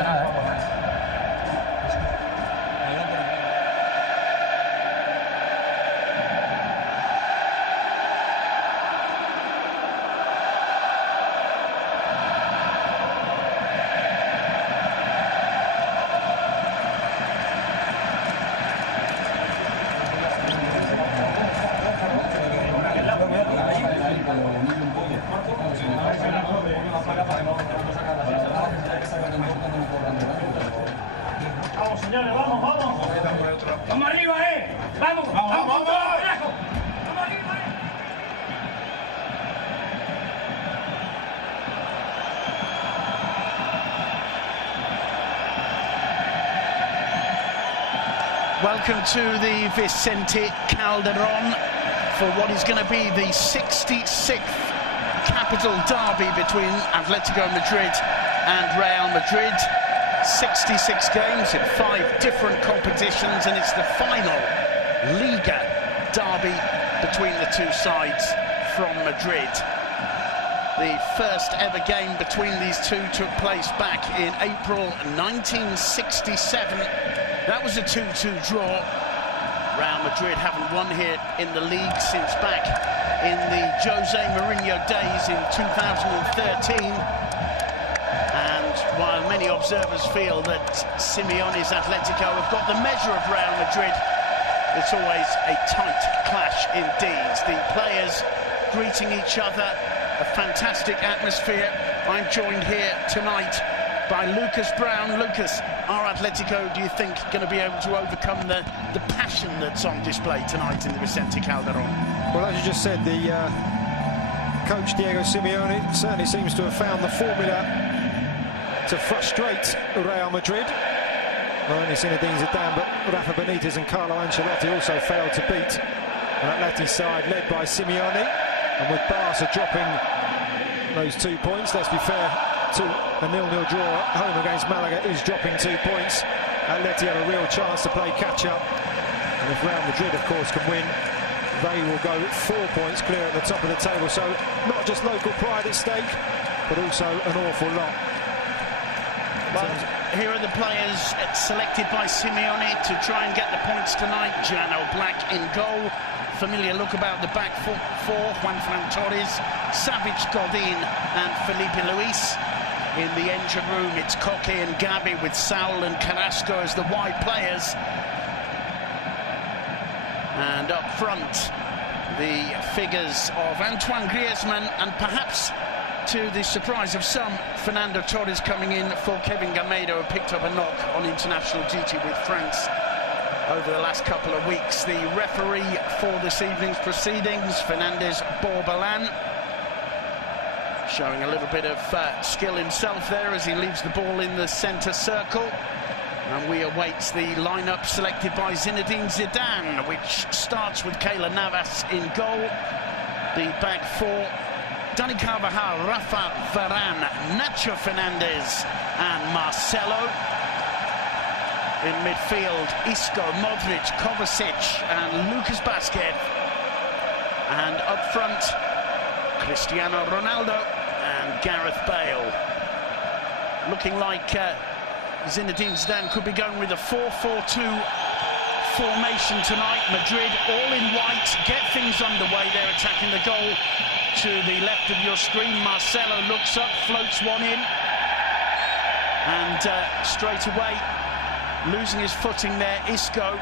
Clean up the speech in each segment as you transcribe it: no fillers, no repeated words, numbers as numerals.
dicho nada, ¿eh? Vamos, señores, vamos, vamos. Vamos arriba, vamos, vamos, vamos, vamos arriba, Welcome to the Vicente Calderon for what is going to be the 66th capital derby between Atletico Madrid and Real Madrid. 66 games in 5 different competitions, and it's the final Liga derby between the two sides from Madrid. The first ever game between these two took place back in April 1967. That was a 2-2 draw. Real Madrid haven't won here in the league since back in the Jose Mourinho days in 2013. And while many observers feel that Simeone's Atletico have got the measure of Real Madrid, it's always a tight clash indeed. The players greeting each other, a fantastic atmosphere. I'm joined here tonight by Lucas Brown. Lucas, are Atletico, do you think, going to be able to overcome the passion that's on display tonight in the Vicente Calderon? Well, as you just said, the coach Diego Simeone certainly seems to have found the formula to frustrate Real Madrid. Not only Zinedine Zidane, but Rafa Benitez and Carlo Ancelotti also failed to beat an Atleti side led by Simeone. And with Barca dropping those 2 points, let's be fair to a 0-0 draw at home against Malaga is dropping 2 points. Atleti have a real chance to play catch-up. And if Real Madrid, of course, can win, they will go 4 points clear at the top of the table. So not just local pride at stake, but also an awful lot. Well, here are the players selected by Simeone to try and get the points tonight. Jano Black in goal. Familiar look about the back four. Juanfran Torres, Savic, Godin and Felipe Luis. In the engine room, it's Koke and Gabi with Saul and Carrasco as the wide players. And up front, the figures of Antoine Griezmann and perhaps, to the surprise of some, Fernando Torres coming in for Kevin Gamero, who picked up a knock on international duty with France over the last couple of weeks. The referee for this evening's proceedings, Fernandez Borbalan, showing a little bit of skill himself there as he leaves the ball in the centre circle. And we await the lineup selected by Zinedine Zidane, which starts with Keylor Navas in goal. The back four: Dani Carvajal, Rafa Varane, Nacho Fernandez and Marcelo. In midfield, Isco, Modric, Kovacic and Lucas Vázquez. And up front, Cristiano Ronaldo and Gareth Bale. Looking like Zinedine Zidane could be going with a 4-4-2 formation tonight. Madrid all in white, get things underway. They're attacking the goal to the left of your screen. Marcelo looks up, floats one in, and straight away losing his footing there, Isco,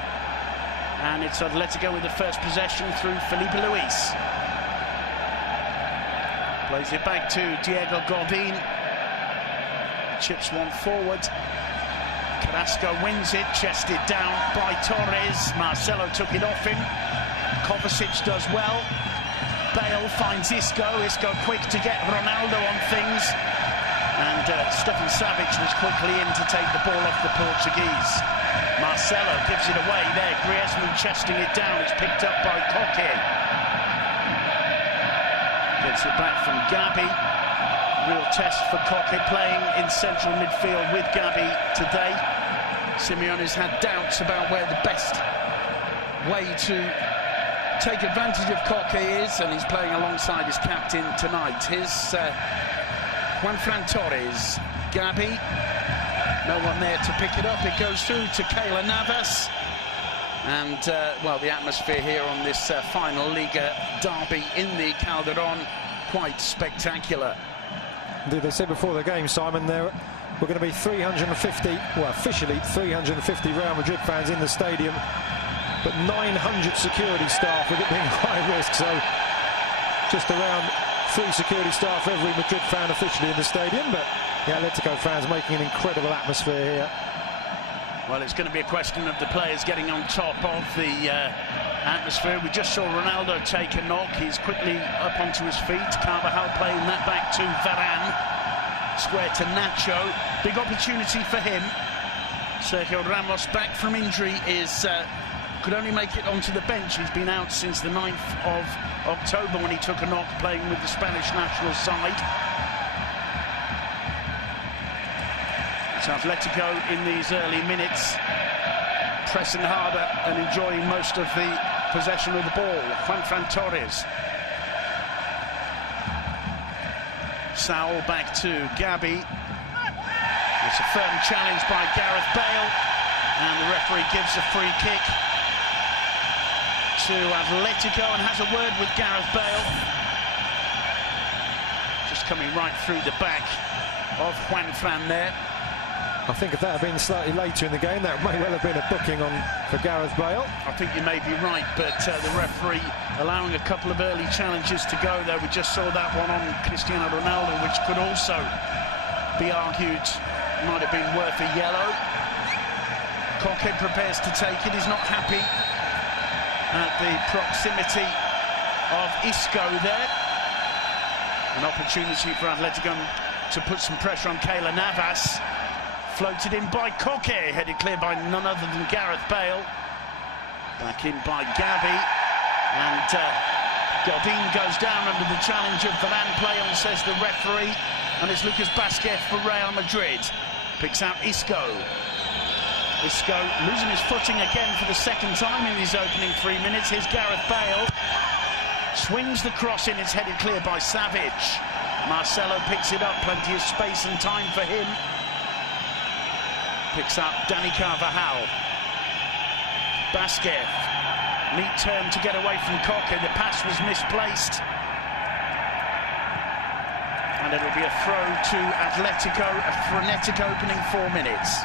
and it's Atletico with the first possession through Felipe Luis. Plays it back to Diego Godin, chips one forward. Carrasco wins it, chested down by Torres. Marcelo took it off him. Kovacic does well. Bale finds Isco. Isco quick to get Ronaldo on things. And Stefan Savic was quickly in to take the ball off the Portuguese. Marcelo gives it away there. Griezmann chesting it down. It's picked up by Koke. Gets it back from Gabi. Real test for Koke playing in central midfield with Gabi today. Simeone's had doubts about where the best way to take advantage of Koke is, and he's playing alongside his captain tonight. Here's Juanfran Torres, Gabi, No one there to pick it up. It goes through to Keylor Navas. And, well, the atmosphere here on this final Liga derby in the Calderon, quite spectacular. Indeed, they said before the game, Simon, there were going to be 350, well, officially 350 Real Madrid fans in the stadium, but 900 security staff, with it being high risk, so just around 3 security staff for every Madrid fan officially in the stadium, but the Atletico fans making an incredible atmosphere here. Well, it's going to be a question of the players getting on top of the atmosphere. We just saw Ronaldo take a knock. He's quickly up onto his feet. Carvajal playing that back to Varane. Square to Nacho. Big opportunity for him. Sergio Ramos, back from injury, could only make it onto the bench. He's been out since the 9th of October when he took a knock playing with the Spanish national side. It's Atletico in these early minutes, pressing harder and enjoying most of the possession of the ball. Juanfran Torres. Saul back to Gabi. It's a firm challenge by Gareth Bale, and the referee gives a free kick to Atletico and has a word with Gareth Bale. Just coming right through the back of Juanfran there. I think if that had been slightly later in the game, that may well have been a booking for Gareth Bale. I think you may be right, but the referee allowing a couple of early challenges to go there. We just saw that one on Cristiano Ronaldo, which could also be argued might have been worth a yellow. Koke prepares to take it. He's not happy at the proximity of Isco there. An opportunity for Atletico to put some pressure on Keylor Navas. Floated in by Koke, headed clear by none other than Gareth Bale. Back in by Gabi, and Godin goes down under the challenge of Varane. Play on, says the referee, and it's Lucas Vázquez for Real Madrid. Picks out Isco. Isco losing his footing again for the second time in these opening 3 minutes. Here's Gareth Bale. Swings the cross in, it's headed clear by Savic. Marcelo picks it up, plenty of space and time for him. Picks up Dani Carvajal. Vázquez. Neat turn to get away from Koke. The pass was misplaced. And it'll be a throw to Atletico, a frenetic opening 4 minutes.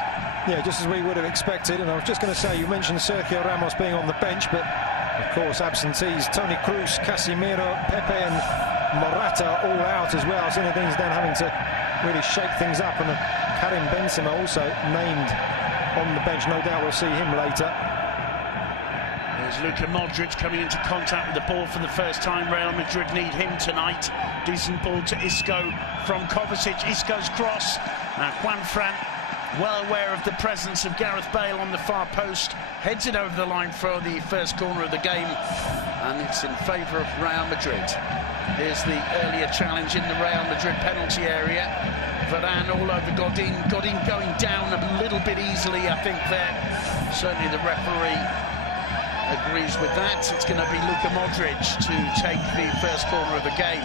Yeah, just as we would have expected. And I was just going to say, you mentioned Sergio Ramos being on the bench, but of course absentees, Toni Kroos, Casemiro, Pepe and Morata all out as well. Zinedine Zidane having to really shake things up, and Karim Benzema also named on the bench. No doubt we'll see him later. There's Luka Modric coming into contact with the ball for the first time. Real Madrid need him tonight. Decent ball to Isco from Kovacic. Isco's cross. Juanfran, well aware of the presence of Gareth Bale on the far post, heads it over the line for the first corner of the game, and it's in favour of Real Madrid. Here's the earlier challenge in the Real Madrid penalty area. Varane all over Godin. Godin going down a little bit easily, I think, there. Certainly the referee agrees with that. It's going to be Luka Modric to take the first corner of the game.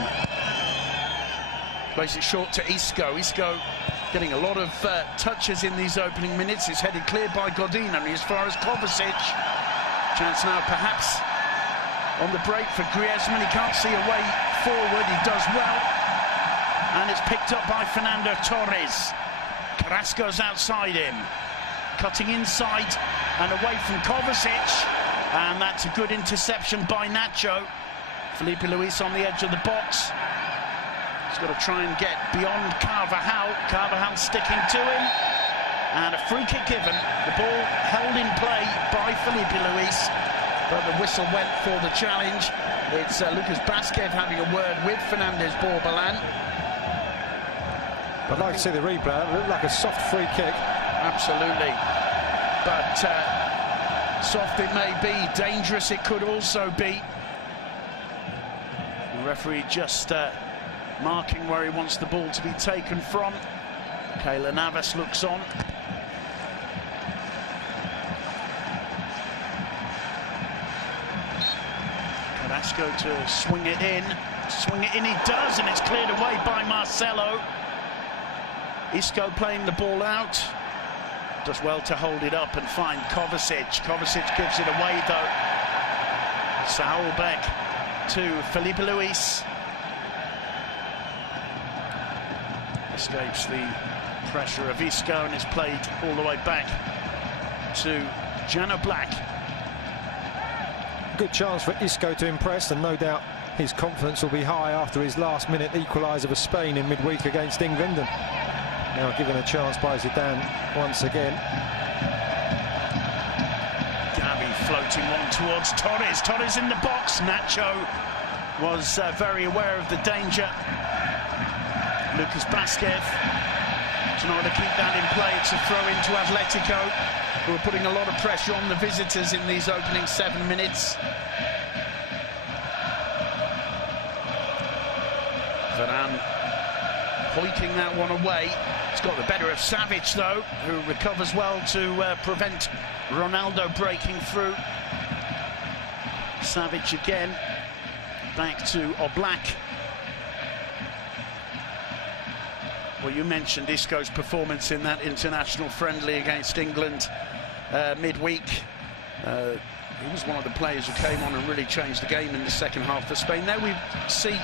Plays it short to Isco. Isco getting a lot of touches in these opening minutes. It's headed clear by Godin, only as far as Kovacic. Chance now perhaps on the break for Griezmann. He can't see a way forward. He does well. And it's picked up by Fernando Torres. Carrasco's outside him. Cutting inside and away from Kovacic. And that's a good interception by Nacho. Felipe Luis on the edge of the box. He's got to try and get beyond Carvajal. Carvajal sticking to him. And a free kick given. The ball held in play by Felipe Luis. But the whistle went for the challenge. It's Lucas Vázquez having a word with Fernandez Borbalán. I'd like to see the replay. It looked like a soft free kick. Absolutely. But soft it may be, dangerous it could also be. The referee just marking where he wants the ball to be taken from. Keylor Navas looks on. Carrasco to swing it in. Swing it in he does, and it's cleared away by Marcelo. Isco playing the ball out. Does well to hold it up and find Kovacic. Kovacic gives it away though. Saul back to Felipe Luis. Escapes the pressure of Isco and is played all the way back to Jano Black. Good chance for Isco to impress, and no doubt his confidence will be high after his last-minute equaliser for Spain in midweek against England, and now given a chance by Zidane once again. Gavi floating one towards Torres. Torres in the box. Nacho was very aware of the danger. Lucas Vázquez in order to keep that in play. It's a throw into Atletico, who are putting a lot of pressure on the visitors in these opening 7 minutes. Varane hoiking that one away. It's got the better of Savic though, who recovers well to prevent Ronaldo breaking through. Savic again, back to Oblak. Well, you mentioned Isco's performance in that international friendly against England midweek. He was one of the players who came on and really changed the game in the second half for Spain. Now we see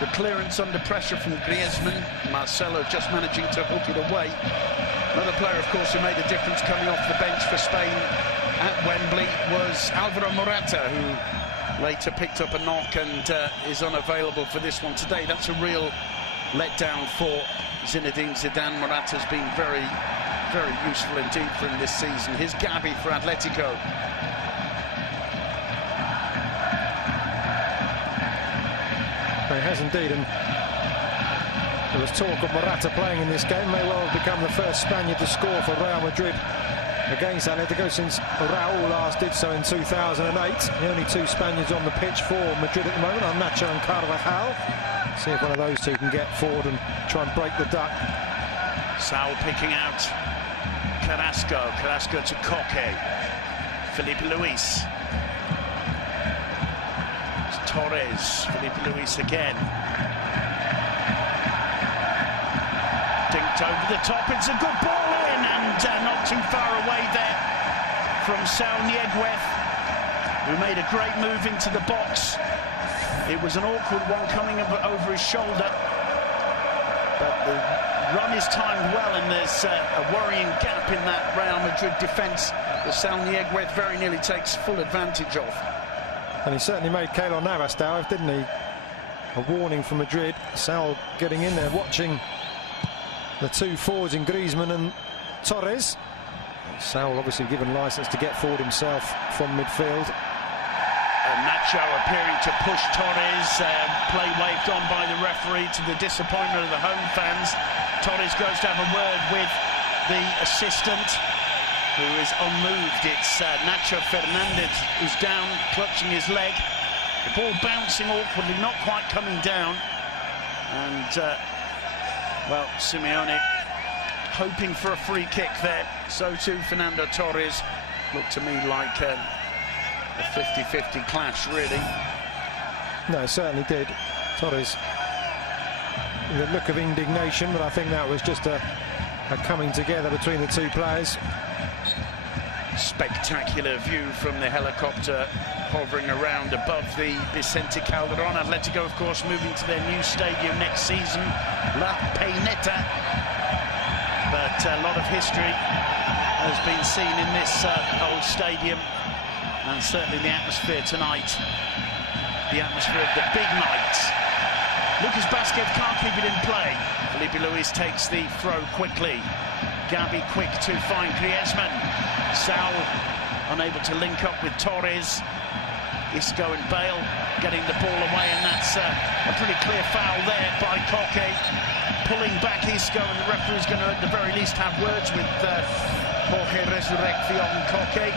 the clearance under pressure from Griezmann. Marcelo just managing to hook it away. Another player, of course, who made a difference coming off the bench for Spain at Wembley was Alvaro Morata, who later picked up a knock and is unavailable for this one today. That's a real letdown for Zinedine Zidane. Morata's been very, very useful indeed for him this season. Here's Gavi for Atletico. He has indeed, and there was talk of Morata playing in this game. May well have become the first Spaniard to score for Real Madrid against Atletico since Réal last did so in 2008. The only two Spaniards on the pitch for Madrid at the moment are Nacho and Carvajal. See if one of those two can get forward and try and break the duck. Saul picking out Carrasco. Carrasco to Koke. Felipe Luis. Torres. Felipe Luis again. Dinked over the top. It's a good ball in, and not too far away there from Saul Nieguez, who made a great move into the box. It was an awkward one coming over his shoulder, but the run is timed well, and there's a worrying gap in that Real Madrid defence that Saul Nieguez very nearly takes full advantage of. And he certainly made Keylor Navas dive, didn't he? A warning from Madrid. Saul getting in there, watching the two forwards in Griezmann and Torres. Saul obviously given licence to get forward himself from midfield. Nacho appearing to push Torres, play waved on by the referee to the disappointment of the home fans. Torres goes to have a word with the assistant, who is unmoved. It's Nacho Fernandez who's down, clutching his leg. The ball bouncing awkwardly, not quite coming down. And, well, Simeone hoping for a free kick there. So too Fernando Torres. Looked to me like a 50-50 clash, really. No, it certainly did. Torres, the look of indignation, but I think that was just a coming together between the two players. Spectacular view from the helicopter hovering around above the Vicente Calderón. Atletico, of course, moving to their new stadium next season, La Peineta. But a lot of history has been seen in this old stadium, and certainly the atmosphere tonight, the atmosphere of the big night. Lucas Vázquez can't keep it in play. Felipe Luis takes the throw quickly. Gavi quick to find Griezmann. Saul unable to link up with Torres. Isco and Bale getting the ball away, and that's a pretty clear foul there by Koke. Pulling back Isco, and the referee's going to at the very least have words with Jorge Resurrección Koke.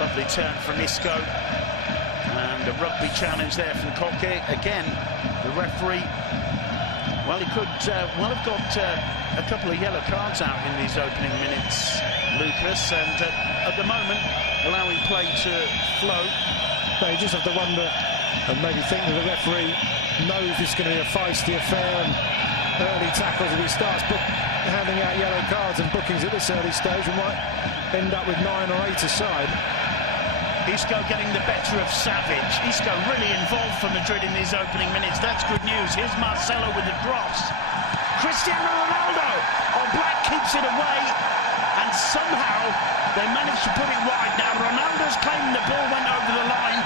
Lovely turn from Isco, and a rugby challenge there from Koke. Again, the referee, well, he could well have got a couple of yellow cards out in these opening minutes, Lucas, and at the moment allowing play to flow. No, you just have to wonder and maybe think that the referee knows this is going to be a feisty affair, and early tackles. If he starts handing out yellow cards and bookings at this early stage, we might end up with 9 or 8 aside. Isco getting the better of Savage. Isco really involved for Madrid in these opening minutes. That's good news. Here's Marcelo with the cross. Cristiano Ronaldo. Black keeps it away, and somehow they managed to put it wide. Now Ronaldo's claiming the ball went over the line,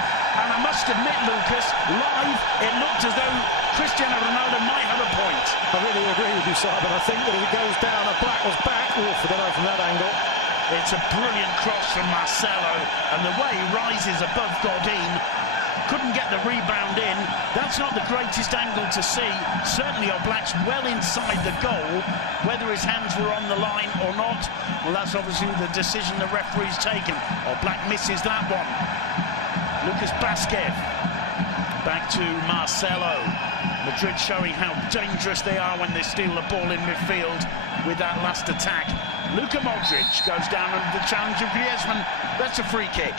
and I must admit, Lucas, live it looked as though Cristiano Ronaldo might have a point. I really agree with you, Simon. I think that if it goes down, Black was back. I don't know from that angle. It's a brilliant cross from Marcelo, and the way he rises above Godin, couldn't get the rebound in. That's not the greatest angle to see. Certainly Oblak's well inside the goal. Whether his hands were on the line or not, well, that's obviously the decision the referee's taken. Oblak misses that one. Lucas Vázquez back to Marcelo. Madrid showing how dangerous they are when they steal the ball in midfield with that last attack. Luka Modric goes down under the challenge of Griezmann. That's a free kick.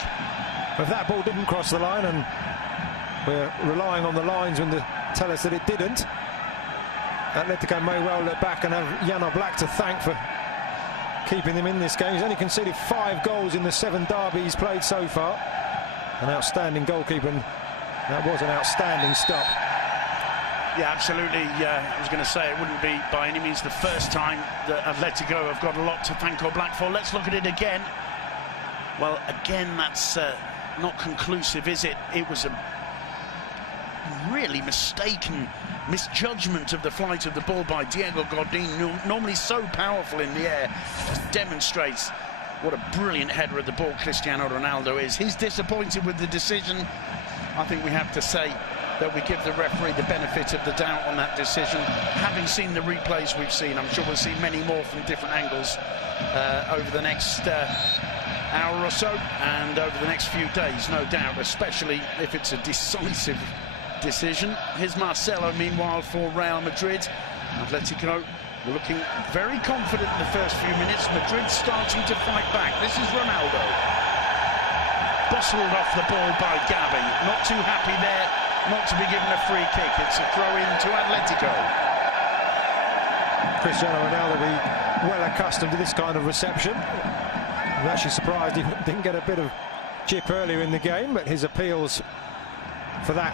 If that ball didn't cross the line, and we're relying on the linesman to tell us that it didn't, Atletico may well look back and have Jan Oblak to thank for keeping them in this game. He's only conceded 5 goals in the 7 derbies played so far. An outstanding goalkeeper, and that was an outstanding stop. Yeah, absolutely. I was going to say it wouldn't be by any means the first time that Atletico have got a lot to thank Oblak for. Let's look at it again. Well, again, that's not conclusive, is it? It was a really mistaken misjudgment of the flight of the ball by Diego Godin, normally so powerful in the air. Just demonstrates what a brilliant header of the ball Cristiano Ronaldo is. He's disappointed with the decision. I think we have to say that we give the referee the benefit of the doubt on that decision. Having seen the replays we've seen, I'm sure we'll see many more from different angles over the next hour or so, and over the next few days, no doubt, especially if it's a decisive decision. Here's Marcelo, meanwhile, for Real Madrid. Atletico were looking very confident in the first few minutes. Madrid starting to fight back. This is Ronaldo. Bustled off the ball by Gavi. Not too happy there not to be given a free kick. It's a throw-in to Atletico. Cristiano Ronaldo will be well accustomed to this kind of reception. I'm actually surprised he didn't get a bit of chip earlier in the game, but his appeals for that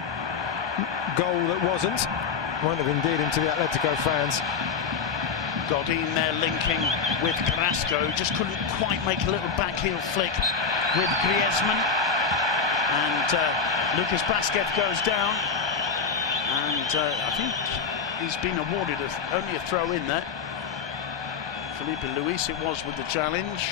goal that wasn't won't have endeared him to the Atletico fans. Godin there linking with Carrasco, just couldn't quite make a little backheel flick with Griezmann, and Lucas Vázquez goes down, and I think he's been awarded only a throw in there. Felipe Luis it was with the challenge.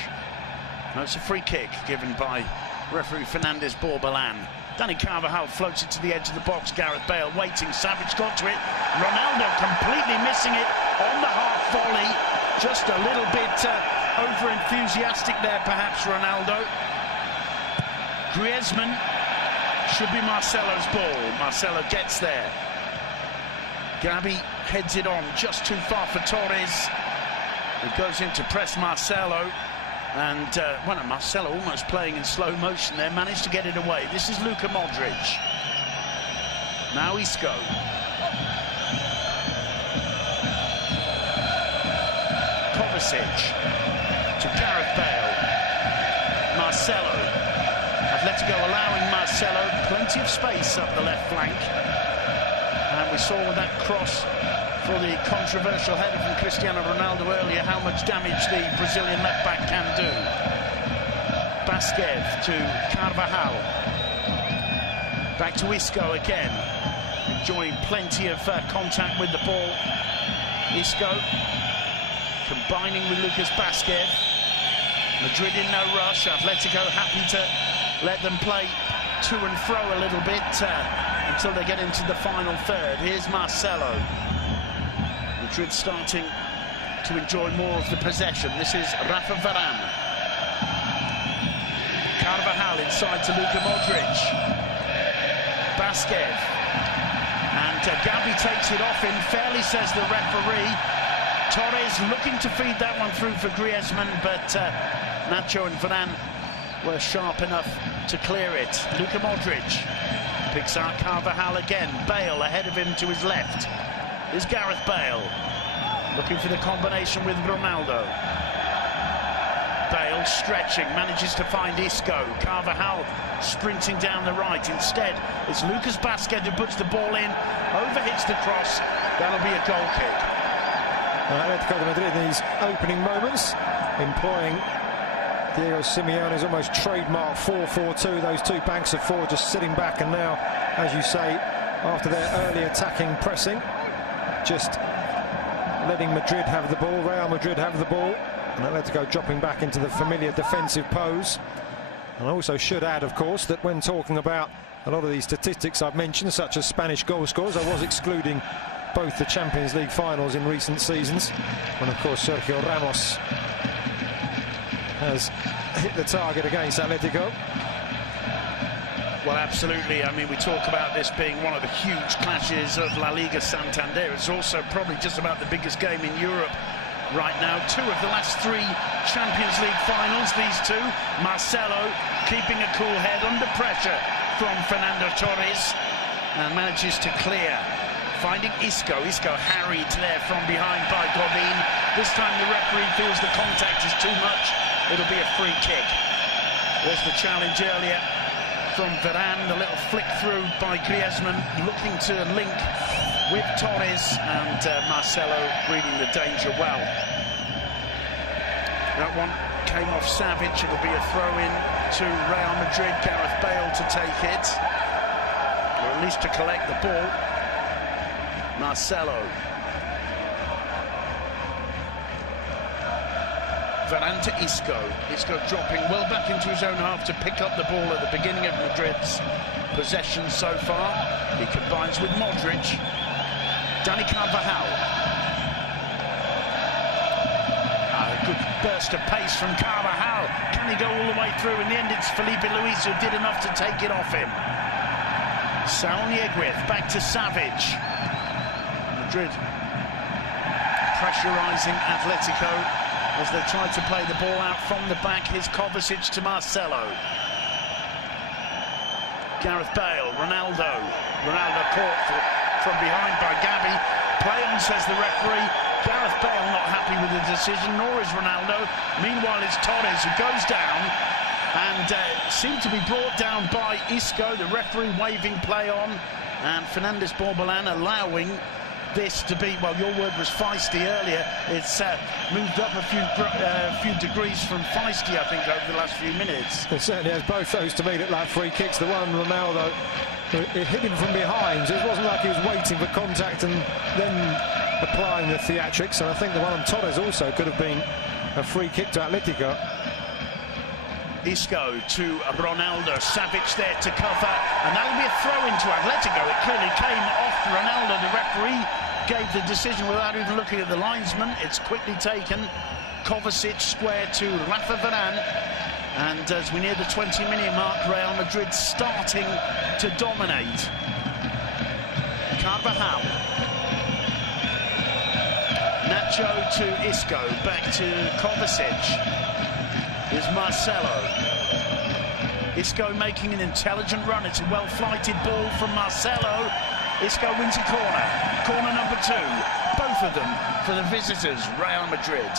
No, it's a free kick given by referee Fernandez Borbalan. Dani Carvajal floats it to the edge of the box. Gareth Bale waiting. Savage got to it. Ronaldo completely missing it on the half volley. Just a little bit over-enthusiastic there, perhaps, Ronaldo. Griezmann should be Marcelo's ball. Marcelo gets there. Gavi heads it on just too far for Torres. He goes in to press Marcelo. And, well, Marcelo almost playing in slow motion there, managed to get it away. This is Luka Modric. Now Isco. Kovacic to Gareth Bale. Marcelo. Atletico allowing Marcelo plenty of space up the left flank. And we saw with that cross for the controversial header from Cristiano Ronaldo earlier how much damage the Brazilian left-back can do. Vázquez to Carvajal. Back to Isco again. Enjoying plenty of contact with the ball. Isco combining with Lucas Vázquez. Madrid in no rush. Atletico happy to let them play to and fro a little bit until they get into the final third. Here's Marcelo. Madrid starting to enjoy more of the possession. This is Rafa Varane. Carvajal inside to Luka Modric. Vázquez. And Gavi takes it off him fairly, says the referee. Torres looking to feed that one through for Griezmann, but Nacho and Varane were sharp enough to clear it. Luka Modric picks out Carvajal again. Bale ahead of him to his left. Here's Gareth Bale. Looking for the combination with Ronaldo. Bale stretching, manages to find Isco. Carvajal sprinting down the right. Instead, it's Lucas Vázquez who puts the ball in, overhits the cross. That'll be a goal kick. Atletico de Madrid in these opening moments, employing Diego Simeone's almost trademark 4-4-2. Those two banks of four just sitting back, and now, as you say, after their early attacking pressing, just letting Madrid have the ball, Real Madrid have the ball, and Atletico dropping back into the familiar defensive pose. And I also should add, of course, that when talking about a lot of these statistics I've mentioned, such as Spanish goal scorers, I was excluding both the Champions League finals in recent seasons, when, of course, Sergio Ramos has hit the target against Atletico. Well, absolutely. I mean, we talk about this being one of the huge clashes of La Liga Santander. It's also probably just about the biggest game in Europe right now. Two of the last three Champions League finals, these two. Marcelo keeping a cool head under pressure from Fernando Torres and manages to clear. Finding Isco. Isco harried there from behind by Godin. This time the referee feels the contact is too much. It'll be a free kick. Was the challenge earlier from Varane, the little flick through by Griezmann, looking to link with Torres, and Marcelo reading the danger well. That one came off Savic. It'll be a throw-in to Real Madrid. Gareth Bale to take it, or at least to collect the ball. Marcelo. Varane to Isco. Isco dropping well back into his own half to pick up the ball at the beginning of Madrid's possession so far. He combines with Modric. Dani Carvajal. A good burst of pace from Carvajal. Can he go all the way through? In the end, it's Felipe Luis who did enough to take it off him. Saúl Ñeguez back to Savic. Madrid pressurising Atletico as they try to play the ball out from the back. Here's Kovacic to Marcelo. Gareth Bale, Ronaldo. Ronaldo caught from behind by Gavi. Play on, says the referee. Gareth Bale not happy with the decision, nor is Ronaldo. Meanwhile, it's Torres who goes down and seemed to be brought down by Isco. The referee waving play on, and Fernandez Borbalán allowing this to be, well, your word was feisty earlier. It's moved up a few degrees from feisty, I think, over the last few minutes. It certainly has. Both those to me look like free kicks. The one Ronaldo, it hit him from behind, so it wasn't like he was waiting for contact and then applying the theatrics. And I think the one on Torres also could have been a free kick to Atletico. Isco to Ronaldo. Savic there to cover, and that'll be a throw into Atletico. It clearly came off Ronaldo. The referee gave the decision without even looking at the linesman. It's quickly taken. Kovacic square to Rafa Varane, and as we near the 20-minute mark, Real Madrid starting to dominate. Carvajal. Nacho to Isco, back to Kovacic. Is Marcelo. Isco making an intelligent run. It's a well-flighted ball from Marcelo. Isco wins a corner. Corner number 2. Both of them for the visitors, Real Madrid.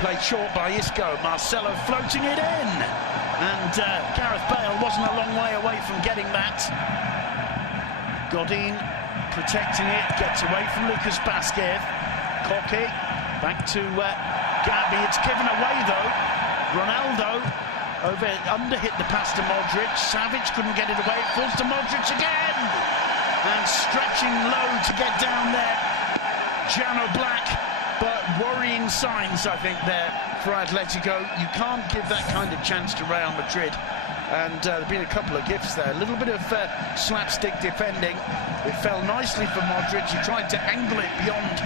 Played short by Isco. Marcelo floating it in. And Gareth Bale wasn't a long way away from getting that. Godin protecting it. Gets away from Lucas Vázquez. Cocky. Back to Gavi. It's given away though. Ronaldo underhit the pass to Modric. Savic couldn't get it away. It falls to Modric again. And stretching low to get down there. Jano Black. But worrying signs, I think, there for Atletico. You can't give that kind of chance to Real Madrid. And there have been a couple of gifts there. A little bit of slapstick defending. It fell nicely for Modric. He tried to angle it beyond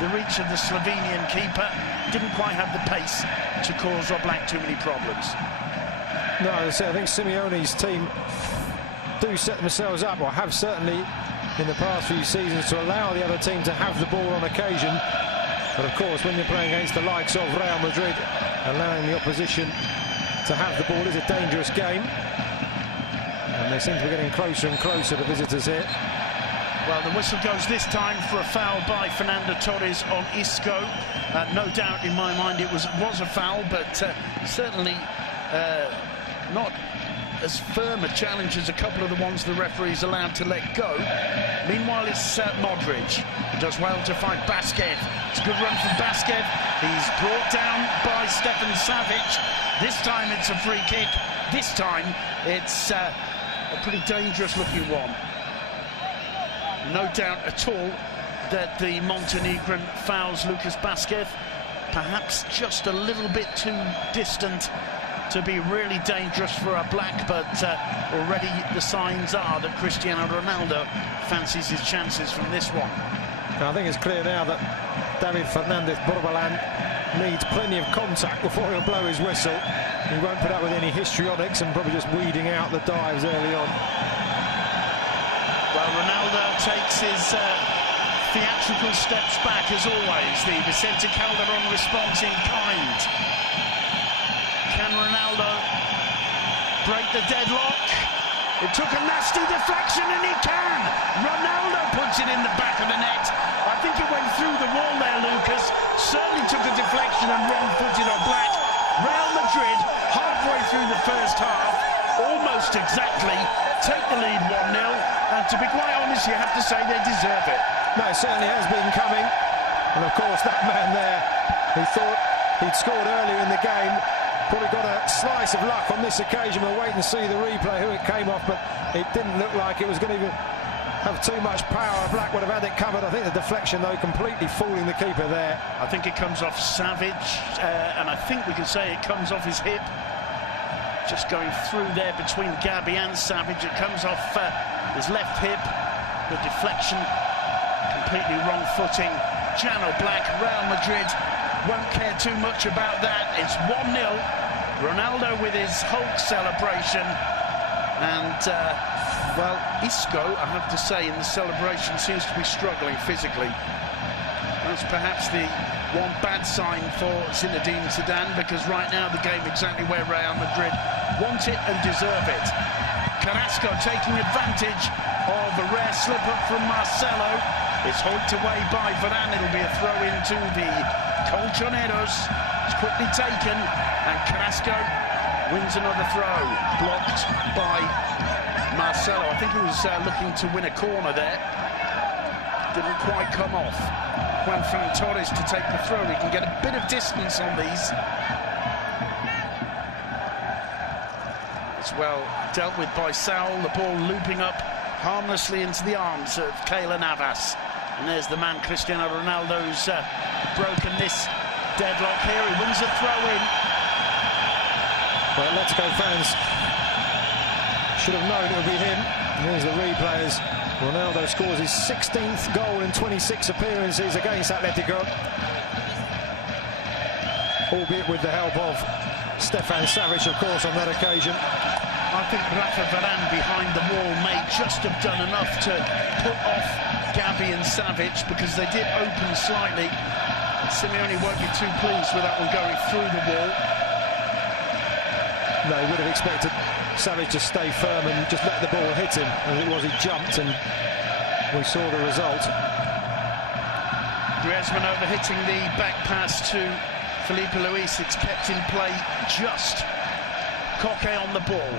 the reach of the Slovenian keeper. Didn't quite have the pace to cause Oblak too many problems. No, I think Simeone's team do set themselves up, or have certainly in the past few seasons, to allow the other team to have the ball on occasion. But of course, when you're playing against the likes of Real Madrid, allowing the opposition to have the ball is a dangerous game. And they seem to be getting closer and closer, the visitors here. Well, the whistle goes this time for a foul by Fernando Torres on Isco. No doubt in my mind it was a foul, but certainly not as firm a challenge as a couple of the ones the referee's allowed to let go. Meanwhile, it's Modric, who does well to fight Basquez. It's a good run from Basquez. He's brought down by Stefan Savic. This time it's a free kick. This time it's a pretty dangerous looking one. No doubt at all that the Montenegrin fouls Lucas Basquez, perhaps just a little bit too distant to be really dangerous for a black, but already the signs are that Cristiano Ronaldo fancies his chances from this one. I think it's clear now that David Fernandez Borbalán needs plenty of contact before he'll blow his whistle. He won't put up with any histrionics and probably just weeding out the dives early on. Well, Ronaldo takes his theatrical steps back as always. The Vicente Calderon response in kind. Can Ronaldo break the deadlock? It took a nasty deflection and he can! Ronaldo puts it in the back of the net. I think it went through the wall there, Lucas. Certainly took a deflection and wrong-footed on black. Real Madrid, halfway through the first half, almost exactly, take the lead 1-0. And to be quite honest, you have to say they deserve it. No, it certainly has been coming. And of course, that man there, who thought he'd scored earlier in the game, probably got a slice of luck on this occasion. We'll wait and see the replay who it came off, but it didn't look like it was going to even have too much power. Black would have had it covered. I think the deflection, though, completely fooling the keeper there. I think it comes off Savic, and I think we can say it comes off his hip. Just going through there between Gabi and Savic. It comes off his left hip. The deflection, completely wrong footing. Jano Black, Real Madrid won't care too much about that. It's 1-0. Ronaldo with his Hulk celebration. And, well, Isco, I have to say, in the celebration seems to be struggling physically. That's perhaps the one bad sign for Zinedine Zidane, because right now the game exactly where Real Madrid want it and deserve it. Carrasco taking advantage of a rare slip-up from Marcelo. It's hoiked away by Varane. It'll be a throw into the Colchoneros. It's quickly taken, and Carrasco wins another throw, blocked by Marcelo. I think he was looking to win a corner there. Didn't quite come off. Juanfran Torres to take the throw. He can get a bit of distance on these. It's well dealt with by Saul. The ball looping up harmlessly into the arms of Keylor Navas. And there's the man, Cristiano Ronaldo, who's broken this deadlock here. He wins a throw-in. Well, Atletico fans should have known it would be him. Here's the replays. Ronaldo scores his 16th goal in 26 appearances against Atletico, albeit with the help of Stefan Savic, of course, on that occasion. I think Rafa Varane behind the wall may just have done enough to put off Gabi and Savic, because they did open slightly. Simeone won't be too pleased with that one going through the wall. No, he would have expected Savic to stay firm and just let the ball hit him. As it was, he jumped, and we saw the result. Griezmann overhitting the back pass to Felipe Luis. It's kept in play just. Koke on the ball.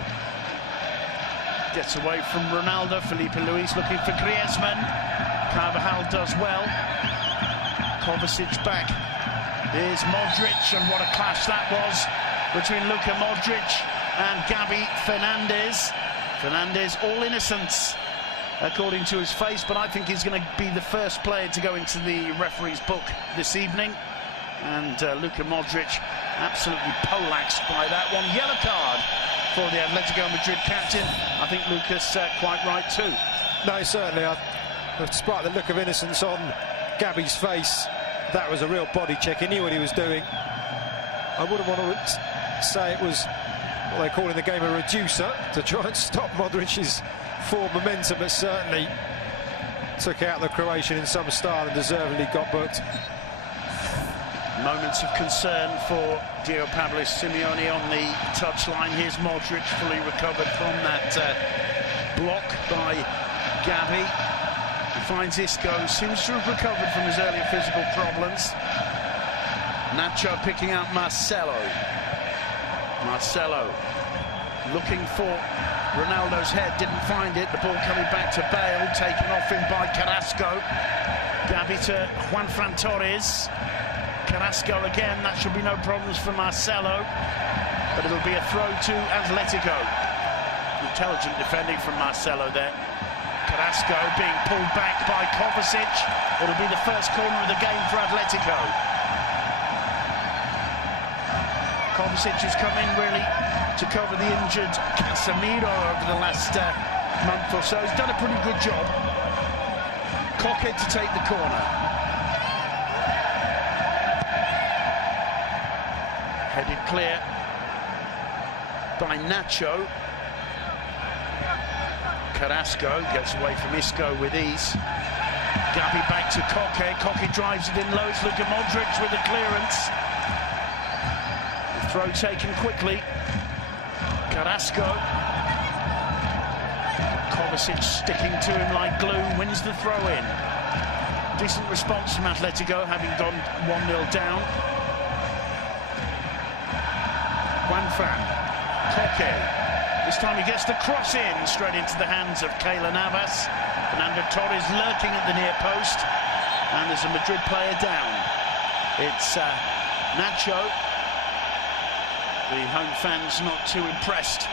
Gets away from Ronaldo. Felipe Luis looking for Griezmann. Carvajal does well. Kovacic back. Here's Modric, and what a clash that was between Luka Modric and Gabi Fernandez. Fernandez, all innocence, according to his face, but I think he's going to be the first player to go into the referee's book this evening. And Luka Modric absolutely poleaxed by that one. Yellow card for the Atletico Madrid captain. I think Lucas quite right too. No, certainly. Despite the look of innocence on Gabi's face, that was a real body check. He knew what he was doing. I wouldn't want to say it was what they call in the game a reducer to try and stop Modric's forward momentum, but certainly took out the Croatian in some style and deservedly got booked. Moments of concern for Diego Pablo Simeone on the touchline. Here's Modric, fully recovered from that block by Gabi. He finds Isco, seems to have recovered from his earlier physical problems. Nacho picking out Marcelo. Marcelo looking for Ronaldo's head, didn't find it. The ball coming back to Bale, taken off him by Carrasco. Gavi to Juanfran Torres. Carrasco again, that should be no problems for Marcelo. But it'll be a throw to Atletico. Intelligent defending from Marcelo there. Carrasco being pulled back by Kovacic. It'll be the first corner of the game for Atletico. Kovacic has come in really to cover the injured Casemiro over the last month or so. He's done a pretty good job. Koke to take the corner. Headed clear by Nacho. Carrasco gets away from Isco with ease. Gavi back to Koke. Koke drives it in low. It's Luka Modric with the clearance. The throw taken quickly. Carrasco. Kovacic sticking to him like glue, wins the throw-in. Decent response from Atletico, having gone 1-0 down. Juanfran. Koke. This time he gets the cross in, straight into the hands of Keylor Navas. Fernando Torres lurking at the near post. And there's a Madrid player down. It's Nacho. The home fans not too impressed.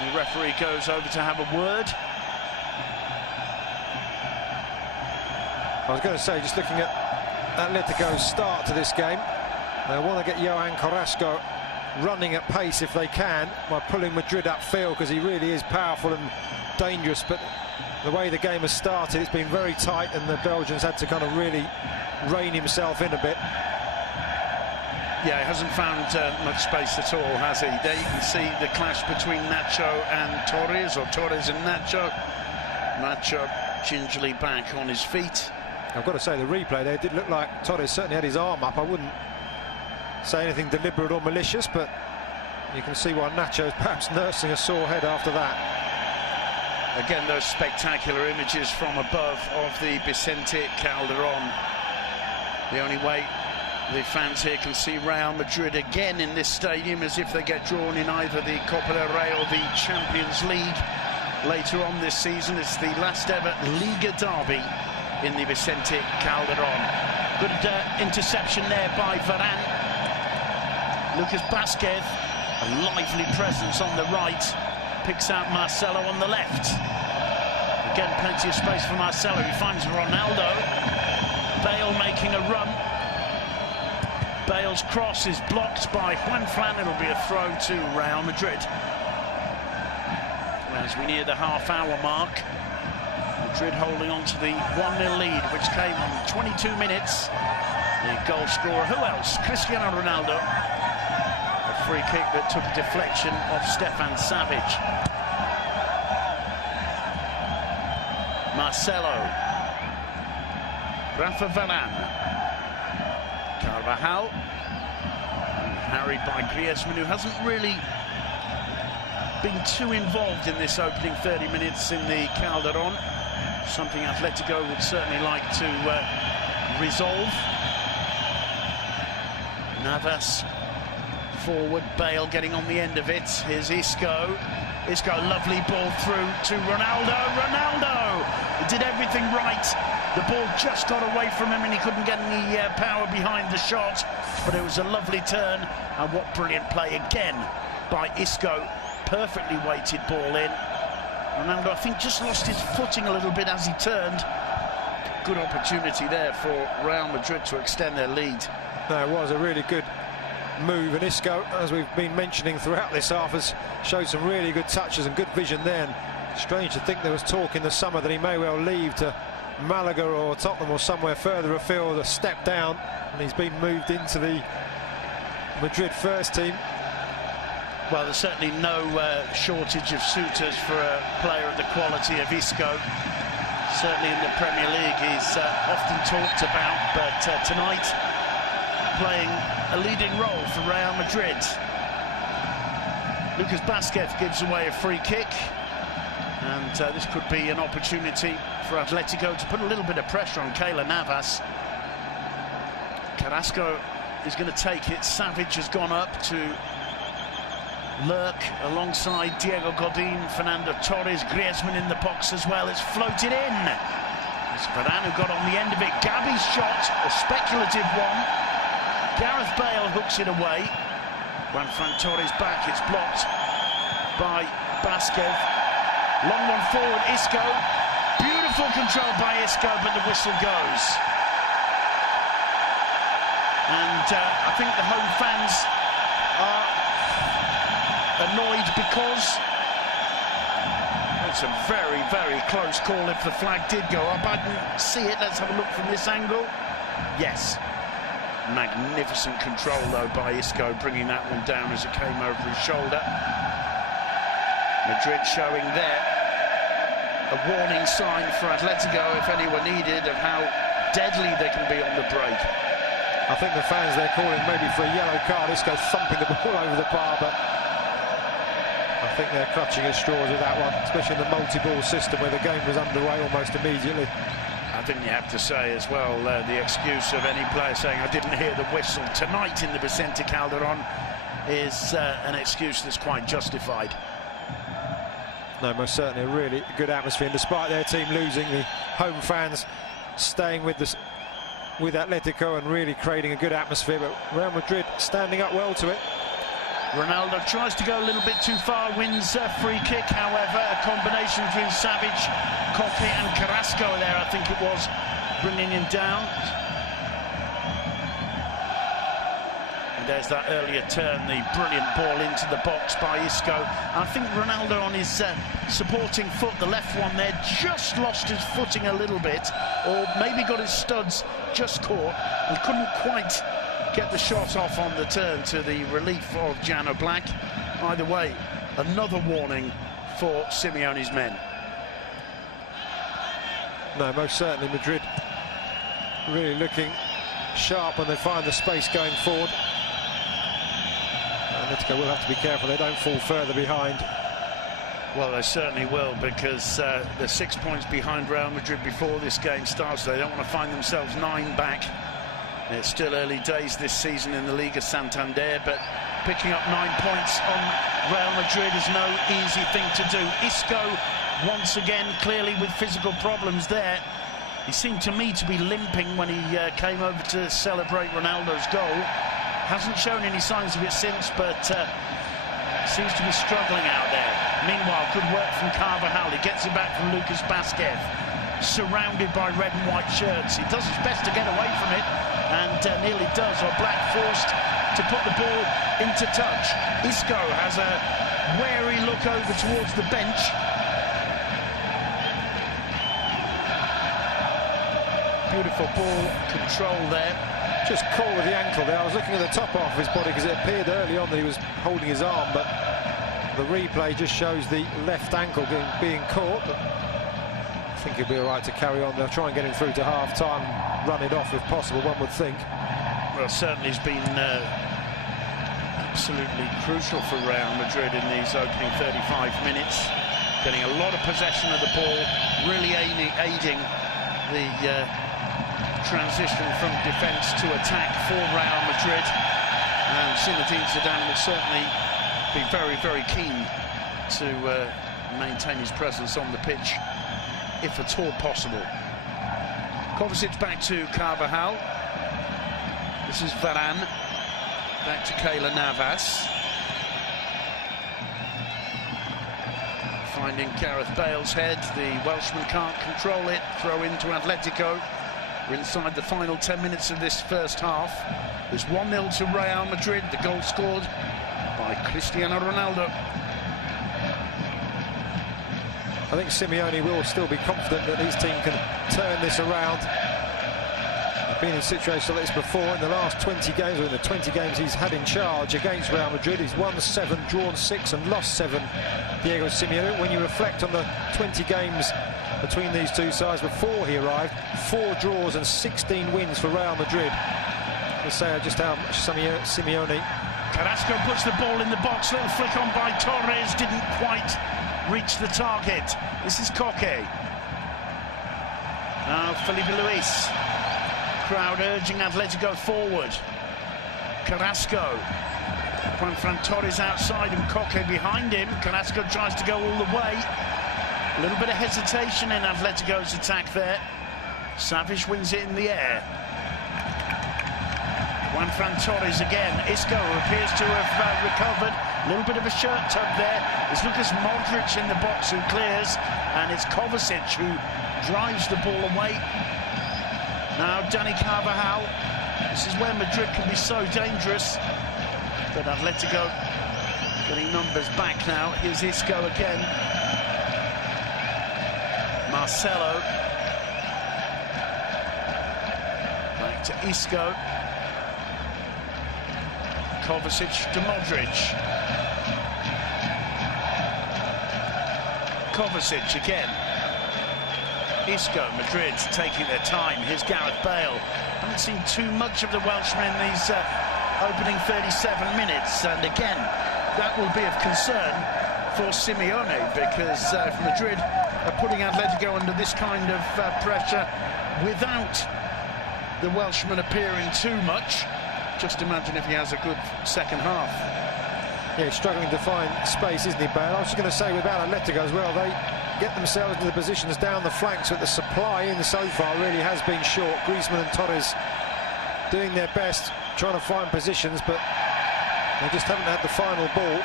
The referee goes over to have a word. I was going to say, just looking at Atletico's start to this game, they want to get Johan Carrasco running at pace if they can by pulling Madrid upfield, because he really is powerful and dangerous. But the way the game has started, it's been very tight, and the Belgians had to kind of really rein himself in a bit. Yeah, he hasn't found much space at all, has he? There you can see the clash between Nacho and Torres, or Torres and Nacho. Nacho gingerly back on his feet. I've got to say, the replay there did look like Torres certainly had his arm up. I wouldn't say anything deliberate or malicious, but you can see why Nacho's perhaps nursing a sore head after that. Again, those spectacular images from above of the Vicente Calderon. The only way the fans here can see Real Madrid again in this stadium is if they get drawn in either the Copa del Rey or the Champions League later on this season. It's the last ever Liga derby in the Vicente Calderon. Good interception there by Varane. Lucas Vázquez, a lively presence on the right, picks out Marcelo on the left. Again, plenty of space for Marcelo. He finds Ronaldo. Bale making a run. Bale's cross is blocked by Juanfran. It'll be a throw to Real Madrid. As we near the half-hour mark, Madrid holding on to the 1-0 lead, which came on 22 minutes. The goal scorer, who else? Cristiano Ronaldo. A free kick that took a deflection of Stefan Savic. Marcelo. Rafa Varane. Carvajal, harried by Griezmann, who hasn't really been too involved in this opening 30 minutes in the Calderon. Something Atletico would certainly like to resolve. Navas forward, Bale getting on the end of it. Here's Isco. Isco, lovely ball through to Ronaldo. Ronaldo! He did everything right. The ball just got away from him and he couldn't get any power behind the shot, but it was a lovely turn, and what brilliant play again by Isco. Perfectly weighted ball in. Ronaldo, I think, just lost his footing a little bit as he turned. Good opportunity there for Real Madrid to extend their lead. No, it was a really good move, and Isco, as we've been mentioning throughout this half, has showed some really good touches and good vision there. And strange to think there was talk in the summer that he may well leave to Malaga or Tottenham or somewhere further afield, a step down, and he's been moved into the Madrid first team. Well, there's certainly no shortage of suitors for a player of the quality of Isco. Certainly in the Premier League, he's often talked about, but tonight playing a leading role for Real Madrid. Lucas Vázquez gives away a free kick. And this could be an opportunity for Atletico to put a little bit of pressure on Keylor Navas. Carrasco is going to take it. Savic has gone up to lurk alongside Diego Godin, Fernando Torres, Griezmann in the box as well. It's floated in. It's Varane who got on the end of it. Gavi's shot, a speculative one. Gareth Bale hooks it away. Juan Fran Torres back, it's blocked by Basquez. Long one forward, Isco. Beautiful control by Isco, but the whistle goes. And I think the home fans are annoyed because it's a very, very close call if the flag did go up. I didn't see it. Let's have a look from this angle. Yes. Magnificent control, though, by Isco, bringing that one down as it came over his shoulder. Madrid showing there a warning sign for Atletico, if anyone needed, of how deadly they can be on the break. I think the fans, they're calling maybe for a yellow card. Isco thumping the ball over the bar, but I think they're clutching at straws with that one, especially in the multi-ball system where the game was underway almost immediately. I think you have to say as well, the excuse of any player saying, I didn't hear the whistle tonight in the Vicente Calderon is an excuse that's quite justified. No, most certainly a really good atmosphere, and despite their team losing, the home fans staying with Atletico and really creating a good atmosphere, but Real Madrid standing up well to it. Ronaldo tries to go a little bit too far, wins a free kick, however, a combination between Savic, Koke and Carrasco there, I think it was, bringing him down. And there's that earlier turn, the brilliant ball into the box by Isco. I think Ronaldo on his supporting foot, the left one there, just lost his footing a little bit, or maybe got his studs just caught and couldn't quite get the shot off on the turn, to the relief of Jano Black. Either way, another warning for Simeone's men. No, most certainly Madrid really looking sharp when they find the space going forward. Atletico will have to be careful they don't fall further behind. Well, they certainly will, because they're 6 points behind Real Madrid before this game starts. They don't want to find themselves 9 back. It's still early days this season in the Liga Santander, but picking up 9 points on Real Madrid is no easy thing to do. Isco, once again, clearly with physical problems there. He seemed to me to be limping when he came over to celebrate Ronaldo's goal. Hasn't shown any signs of it since, but seems to be struggling out there. Meanwhile, good work from Carvajal. He gets it back from Lucas Basquez, surrounded by red and white shirts. He does his best to get away from it, and nearly does. Or Black forced to put the ball into touch. Isco has a wary look over towards the bench. Beautiful ball control there. Just caught with the ankle there. I was looking at the top half of his body because it appeared early on that he was holding his arm, but the replay just shows the left ankle being caught. But I think he'll be all right to carry on. They'll try and get him through to half-time, run it off if possible, one would think. Well, certainly he's been absolutely crucial for Real Madrid in these opening 35 minutes. Getting a lot of possession of the ball, really aiding the transition from defence to attack for Real Madrid. And Zinedine Zidane will certainly be very, very keen to maintain his presence on the pitch, if at all possible. Kovacic's back to Carvajal. This is Varane. Back to Keylor Navas. Finding Gareth Bale's head. The Welshman can't control it. Throw into Atletico. We're inside the final 10 minutes of this first half. There's 1-0 to Real Madrid. The goal scored by Cristiano Ronaldo. I think Simeone will still be confident that his team can turn this around. They've been in situations like this before in the last 20 games, or in the 20 games he's had in charge against Real Madrid. He's won 7, drawn 6 and lost 7, Diego Simeone. When you reflect on the 20 games between these two sides before he arrived, 4 draws and 16 wins for Real Madrid. Let's say just how much Simeone. Carrasco puts the ball in the box, little flick on by Torres, didn't quite reach the target. This is Koke. Now Felipe Luis. Crowd urging Atletico forward. Carrasco. Juan Torres outside and Koke behind him. Carrasco tries to go all the way. A little bit of hesitation in Atletico's attack there. Savic wins it in the air. Juan Torres again. Isco appears to have recovered. A little bit of a shirt tug there. It's Lucas Modric in the box who clears, and it's Kovacic who drives the ball away. Now Dani Carvajal. This is where Madrid can be so dangerous, but Atletico getting numbers back now. Here's Isco again. Marcelo. Back to Isco. Kovacic to Modric. Kovacic again. Isco, Madrid taking their time. Here's Gareth Bale. Haven't seen too much of the Welshman in these opening 37 minutes, and again that will be of concern for Simeone, because if Madrid are putting Atletico under this kind of pressure without the Welshman appearing too much, just imagine if he has a good second half. Yeah, he's struggling to find space, isn't he, Bale? I was just going to say, without Atletico as well, they get themselves into the positions down the flanks, but the supply in so far really has been short. Griezmann and Torres doing their best, trying to find positions, but they just haven't had the final ball.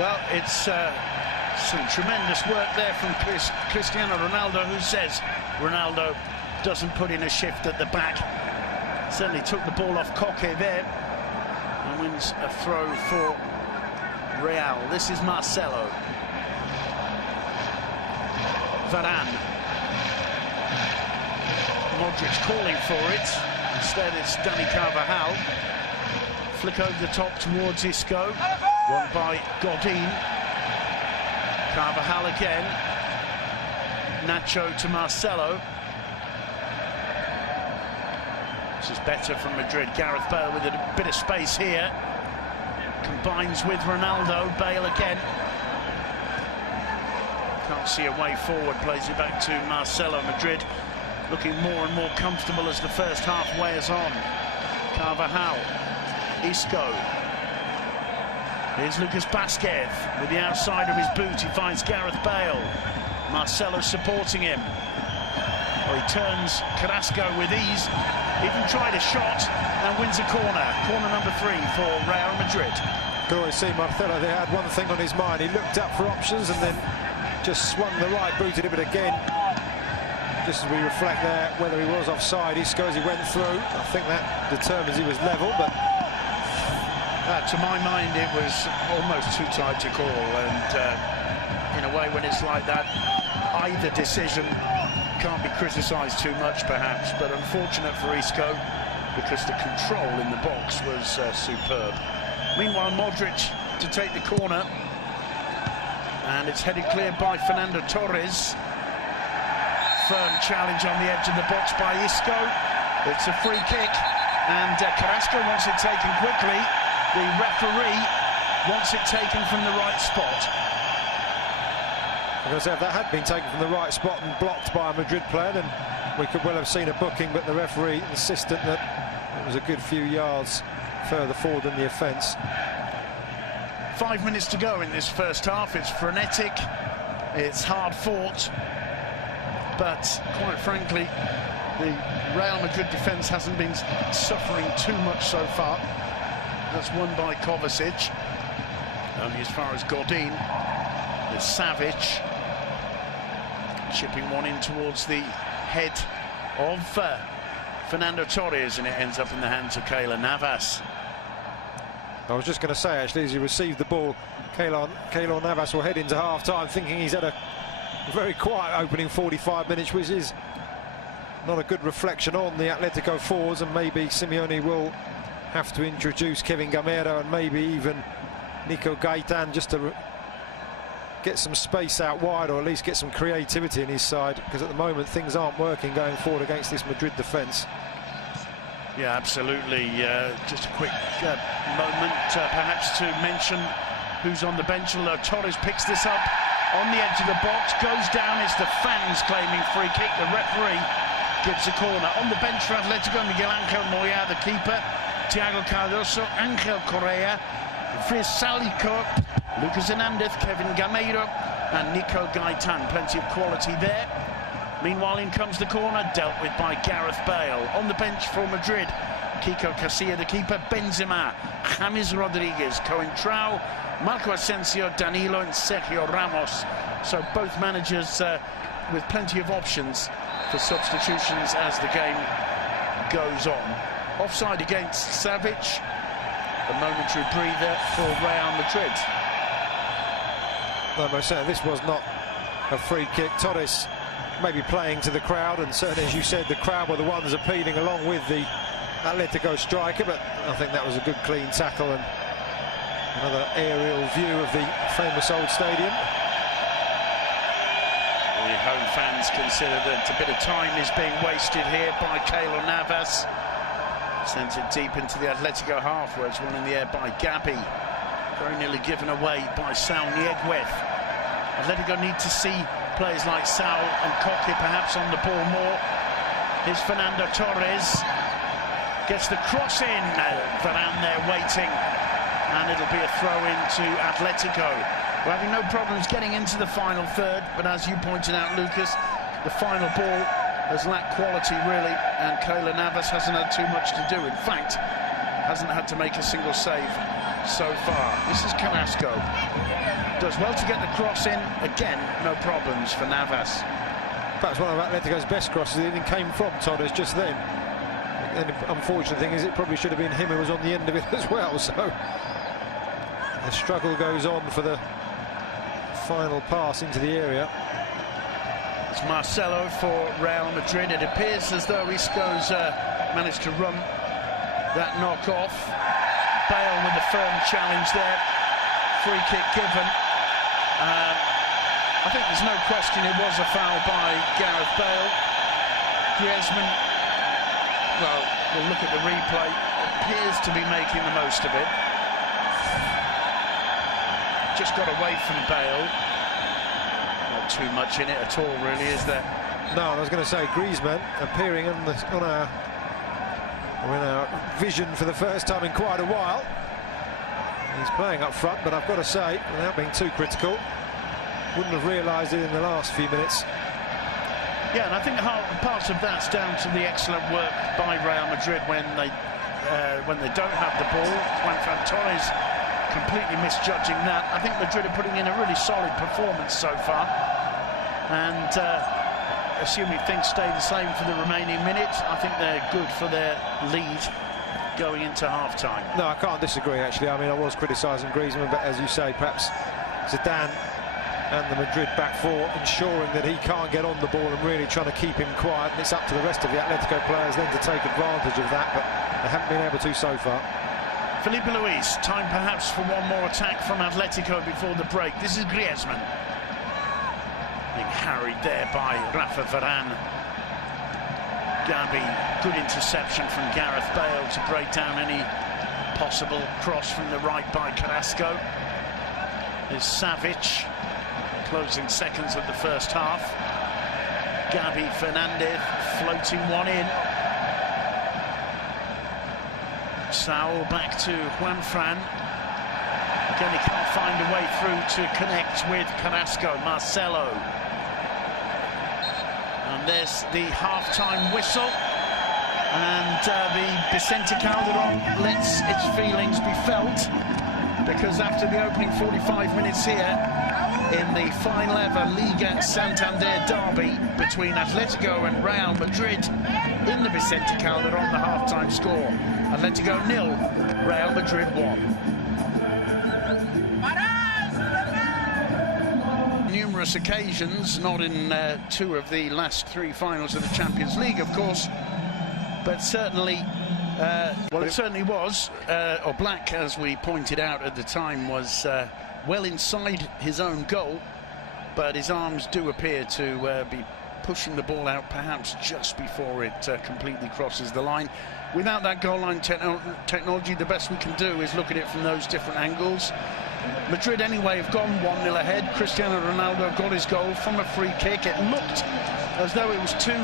Well, it's some tremendous work there from Cristiano Ronaldo, who says Ronaldo doesn't put in a shift at the back. Certainly took the ball off Koke there and wins a throw for Réal. This is Marcelo. Varane. Modric calling for it. Instead it's Dani Carvajal. Flick over the top towards Isco. Won by Godin. Carvajal again. Nacho to Marcelo. This is better from Madrid. Gareth Bale with a bit of space here. Combines with Ronaldo. Bale again. Can't see a way forward. Plays it back to Marcelo. Madrid looking more and more comfortable as the first half wears on. Carvajal. Isco. Here's Lucas Vázquez with the outside of his boot. He finds Gareth Bale. Marcelo supporting him. Well, he turns Carrasco with ease. Even tried a shot and wins a corner. Corner number 3 for Real Madrid. Could always see Marcelo, they had one thing on his mind. He looked up for options and then just swung the right boot at it again. Just as we reflect there whether he was offside, Isco as he went through. I think that determines he was level, but to my mind it was almost too tight to call, and in a way when it's like that, either decision can't be criticised too much perhaps, but unfortunate for Isco because the control in the box was superb. Meanwhile, Modric to take the corner, and it's headed clear by Fernando Torres. Firm challenge on the edge of the box by Isco. It's a free kick, and Carrasco wants it taken quickly. The referee wants it taken from the right spot. I'm going to say, if that had been taken from the right spot and blocked by a Madrid player, then we could well have seen a booking, but the referee insistent that it was a good few yards further forward than the offence. 5 minutes to go in this first half. It's frenetic, it's hard fought, but quite frankly the Real Madrid defence hasn't been suffering too much so far. That's won by Kovacic. Only as far as Godin. There's Savic chipping one in towards the head of Fernando Torres, and it ends up in the hands of Keylor Navas. I was just going to say, actually, as he received the ball, Keylor Navas will head into half-time thinking he's had a very quiet opening 45 minutes, which is not a good reflection on the Atletico forwards, and maybe Simeone will have to introduce Kevin Gamero and maybe even Nico Gaitan just to get some space out wide, or at least get some creativity in his side, because at the moment things aren't working going forward against this Madrid defence. Yeah, absolutely. Just a quick moment perhaps to mention who's on the bench, although Torres picks this up on the edge of the box, goes down. It's the fans claiming free kick. The referee gives a corner. On the bench for Atletico, Miguel Angel Moya, the keeper, Thiago Cardoso, Angel Correa, Visalico, Lucas Hernandez, Kevin Gameiro and Nico Gaitan. Plenty of quality there. Meanwhile, in comes the corner, dealt with by Gareth Bale. On the bench for Madrid, Kiko Casilla, the keeper, Benzema, James Rodriguez, Coentrao, Marco Asensio, Danilo and Sergio Ramos. So both managers with plenty of options for substitutions as the game goes on. Offside against Savic, a momentary breather for Real Madrid. No, Marcelo, this was not a free kick. Torres maybe playing to the crowd, and certainly, as you said, the crowd were the ones appealing along with the Atletico striker, but I think that was a good clean tackle and another aerial view of the famous old stadium. The home fans consider that a bit of time is being wasted here by Keylor Navas. Sent it deep into the Atletico half, where it's one in the air by Gabi. Very nearly given away by Saul Nieguez. Atletico need to see players like Saul and Koke perhaps on the ball more. Here's Fernando Torres. Gets the cross in. Varane there waiting. And it'll be a throw into Atletico. We're having no problems getting into the final third, but as you pointed out, Lucas, the final ball has lacked quality really, and Keylor Navas hasn't had too much to do. In fact, hasn't had to make a single save so far. This is Carrasco. Does well to get the cross in. Again, no problems for Navas. Perhaps one of Atletico's best crosses even came from Torres just then. And the unfortunate thing is it probably should have been him who was on the end of it as well. So the struggle goes on for the final pass into the area. It's Marcelo for Real Madrid. It appears as though Isco's managed to run that knock off. Bale with a firm challenge there. Free kick given. I think there's no question it was a foul by Gareth Bale. Griezmann, well, we'll look at the replay, appears to be making the most of it. Just got away from Bale. Not too much in it at all, really, is there? No, I was going to say Griezmann appearing in our vision for the first time in quite a while. He's playing up front, but I've got to say, without being too critical, wouldn't have realised it in the last few minutes. Yeah, and I think part of that's down to the excellent work by Real Madrid when they don't have the ball. Juan Torres completely misjudging that. I think Madrid are putting in a really solid performance so far, and assuming things stay the same for the remaining minutes, I think they're good for their lead going into half-time. No, I can't disagree, actually. I mean, I was criticising Griezmann, but as you say, perhaps Zidane and the Madrid back four ensuring that he can't get on the ball and really trying to keep him quiet, and it's up to the rest of the Atletico players then to take advantage of that, but they haven't been able to so far. Felipe Luis, time perhaps for one more attack from Atletico before the break. This is Griezmann. Being harried there by Rafa Varane. Gabi, good interception from Gareth Bale to break down any possible cross from the right by Carrasco. There's Savic, closing seconds of the first half. Gabi Fernandez floating one in. Saul back to Juanfran. Again, he can't find a way through to connect with Carrasco. Marcelo. And there's the half-time whistle. And the Vicente Calderon lets its feelings be felt, because after the opening 45 minutes here in the final ever Liga Santander derby between Atletico and Real Madrid in the Vicente Calderon, the half-time score: Atletico 0, Real Madrid 1. Numerous occasions, not in two of the last three finals of the Champions League, of course, but certainly, well, it certainly was. Oblak, as we pointed out at the time, was well inside his own goal, but his arms do appear to be pushing the ball out perhaps just before it completely crosses the line. Without that goal line technology, the best we can do is look at it from those different angles. Madrid anyway have gone 1-0 ahead. Cristiano Ronaldo got his goal from a free kick. It looked as though it was too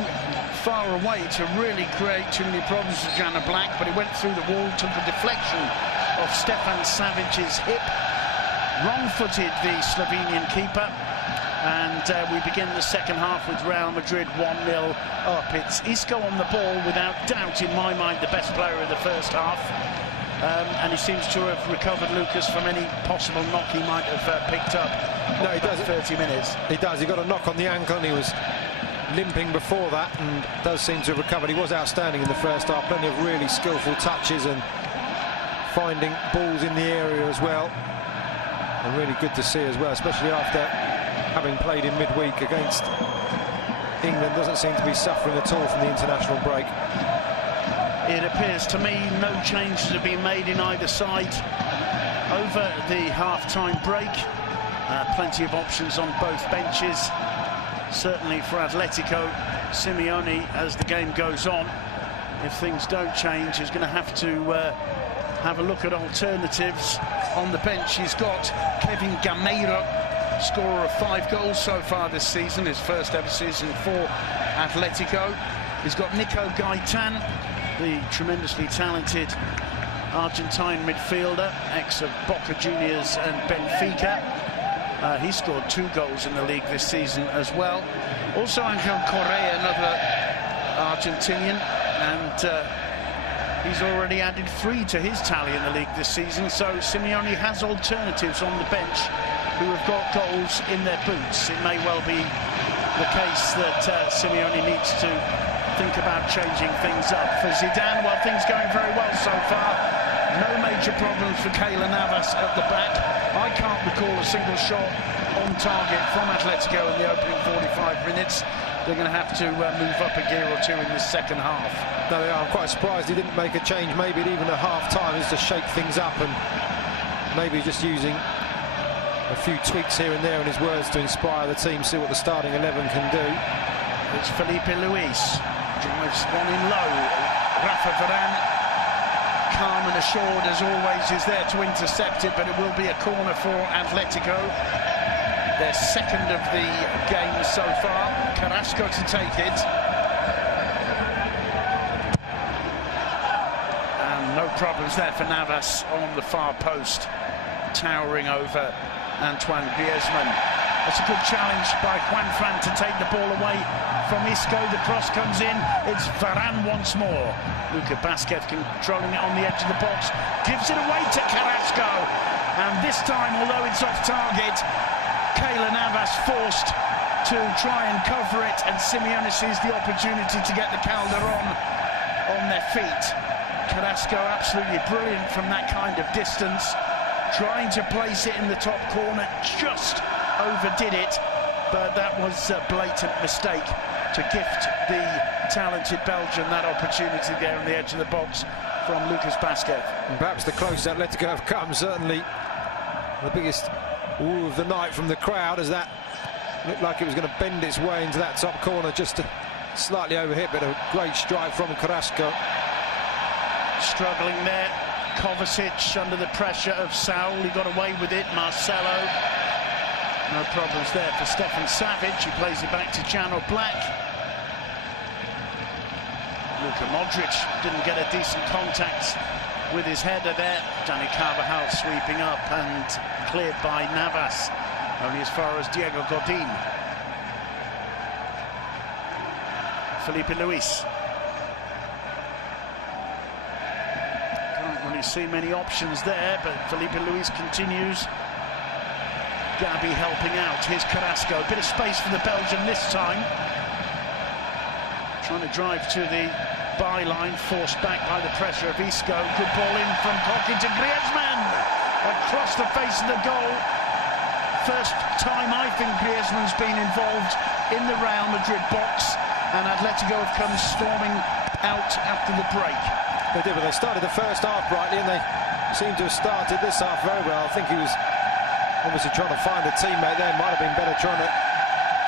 far away to really create too many problems for Jana Black, but it went through the wall, took a deflection of Stefan Savic's hip, wrong-footed the Slovenian keeper, and we begin the second half with Real Madrid 1-0 up. It's Isco on the ball, without doubt, in my mind, the best player of the first half. And he seems to have recovered, Lucas, from any possible knock he might have picked up. No, he does. 30 minutes. He does. He got a knock on the ankle and he was limping before that, and does seem to have recovered. He was outstanding in the first half. Plenty of really skillful touches and finding balls in the area as well. And really good to see as well, especially after having played in midweek against England. Doesn't seem to be suffering at all from the international break. It appears to me no changes have been made in either side over the half-time break. Plenty of options on both benches. Certainly for Atletico, Simeone, as the game goes on, if things don't change, is going to have a look at alternatives on the bench. He's got Kevin Gameiro, scorer of 5 goals so far this season, his first ever season for Atletico. He's got Nico Gaitan, the tremendously talented Argentine midfielder, ex of Boca Juniors and Benfica. He scored 2 goals in the league this season as well. Also Angel Correa, another Argentinian, and he's already added 3 to his tally in the league this season. So Simeone has alternatives on the bench who have got goals in their boots. It may well be the case that Simeone needs to think about changing things up. For Zidane, well, things going very well so far. No major problems for Keylor Navas at the back. I can't recall a single shot on target from Atletico in the opening 45 minutes. They're going to have to move up a gear or 2 in the second half. No, I'm quite surprised he didn't make a change, maybe even at half-time, just to shake things up, and maybe just using a few tweaks here and there in his words to inspire the team, see what the starting 11 can do. It's Felipe Luis, drives one in low. Rafa Varane, calm and assured as always, is there to intercept it, but it will be a corner for Atletico. Their second of the game so far. Carrasco to take it. And no problems there for Navas on the far post, towering over Antoine Griezmann. It's a good challenge by Juanfran to take the ball away from Isco. The cross comes in. It's Varane once more. Luka Basquez controlling it on the edge of the box. Gives it away to Carrasco. And this time, although it's off target, Keylor Navas forced to try and cover it. And Simeone sees the opportunity to get the Calderon on their feet. Carrasco absolutely brilliant from that kind of distance. Trying to place it in the top corner, just overdid it, but that was a blatant mistake to gift the talented Belgian that opportunity there on the edge of the box from Lucas Basquez. And perhaps the closest Atletico have come, certainly the biggest ooh of the night from the crowd, as that looked like it was going to bend its way into that top corner, just slightly overhit, but a great strike from Carrasco. Struggling there, Kovacic under the pressure of Saul, he got away with it. Marcelo, no problems there for Stefan Savic, he plays it back to Jano Black. Luka Modric didn't get a decent contact with his header there. Dani Carvajal sweeping up and cleared by Navas, only as far as Diego Godin. Felipe Luis. See many options there, but Felipe Luis continues. Gabi helping out. Here's Carrasco, a bit of space for the Belgian this time. Trying to drive to the byline, forced back by the pressure of Isco. Good ball in from Coque to Griezmann, across the face of the goal. First time I think Griezmann's been involved in the Real Madrid box, and Atletico have come storming out after the break. They did, but they started the first half brightly, and they seem to have started this half very well. I think he was obviously trying to find a teammate there. Might have been better trying to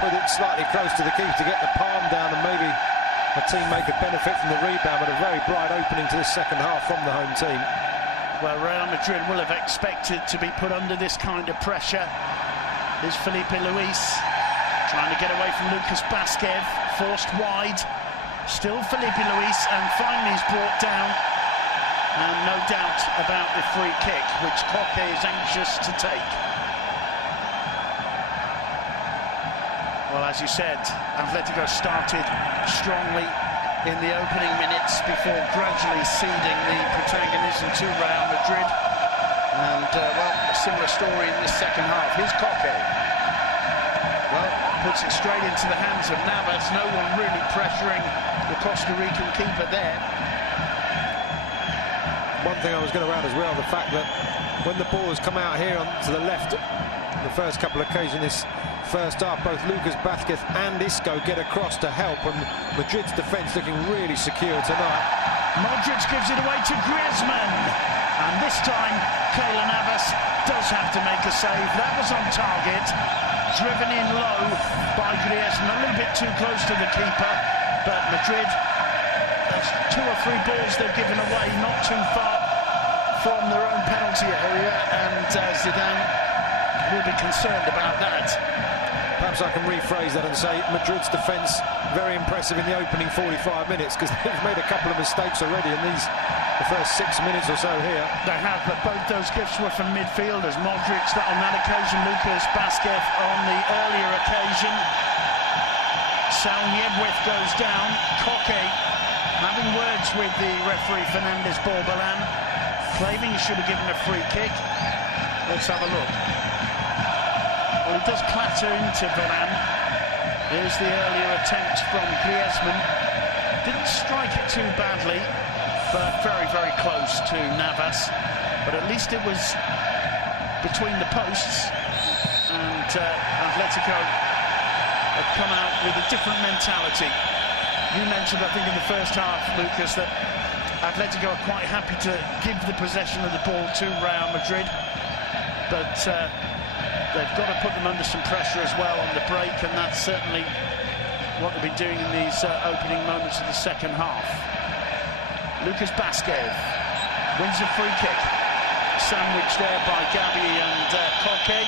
put it slightly close to the keeper to get the palm down, and maybe a teammate could benefit from the rebound, but a very bright opening to this second half from the home team. Well, Real Madrid will have expected to be put under this kind of pressure. Here's Felipe Luis trying to get away from Lucas Vázquez, forced wide. Still Felipe Luis, and finally he's brought down. And no doubt about the free kick, which Koke is anxious to take. Well, as you said, Atletico started strongly in the opening minutes before gradually ceding the protagonism to Real Madrid. And, well, a similar story in the second half. Here's Koke. Well, puts it straight into the hands of Navas. No one really pressuring the Costa Rican keeper there. One thing I was going to add as well, the fact that when the ball has come out here to the left, the first couple of occasions this first half, both Lucas Vázquez and Isco get across to help, and Madrid's defence looking really secure tonight. Modric gives it away to Griezmann, and this time Keylor Navas does have to make a save. That was on target, driven in low by Griezmann, a little bit too close to the keeper, but Madrid, there's 2 or 3 balls they've given away, not too far from their own penalty area, and Zidane will be concerned about that. Perhaps I can rephrase that and say Madrid's defence very impressive in the opening 45 minutes, because they've made a couple of mistakes already in the first 6 minutes or so here. They have, but both those gifts were from midfielders. Modric on that occasion, Lucas Vázquez on the earlier occasion. Salniewicz goes down. Koke having words with the referee Fernandez Borbalan, claiming he should have given a free kick. Let's have a look. Well, he does clatter into Varane. Here's the earlier attempt from Griezmann. Didn't strike it too badly, but very, very close to Navas. But at least it was between the posts, and Atletico have come out with a different mentality. You mentioned, I think, in the first half, Lucas, that Atletico are quite happy to give the possession of the ball to Real Madrid, but they've got to put them under some pressure as well on the break, and that's certainly what they've been doing in these opening moments of the second half. Lucas Vázquez wins a free kick, sandwiched there by Gabi and Koke.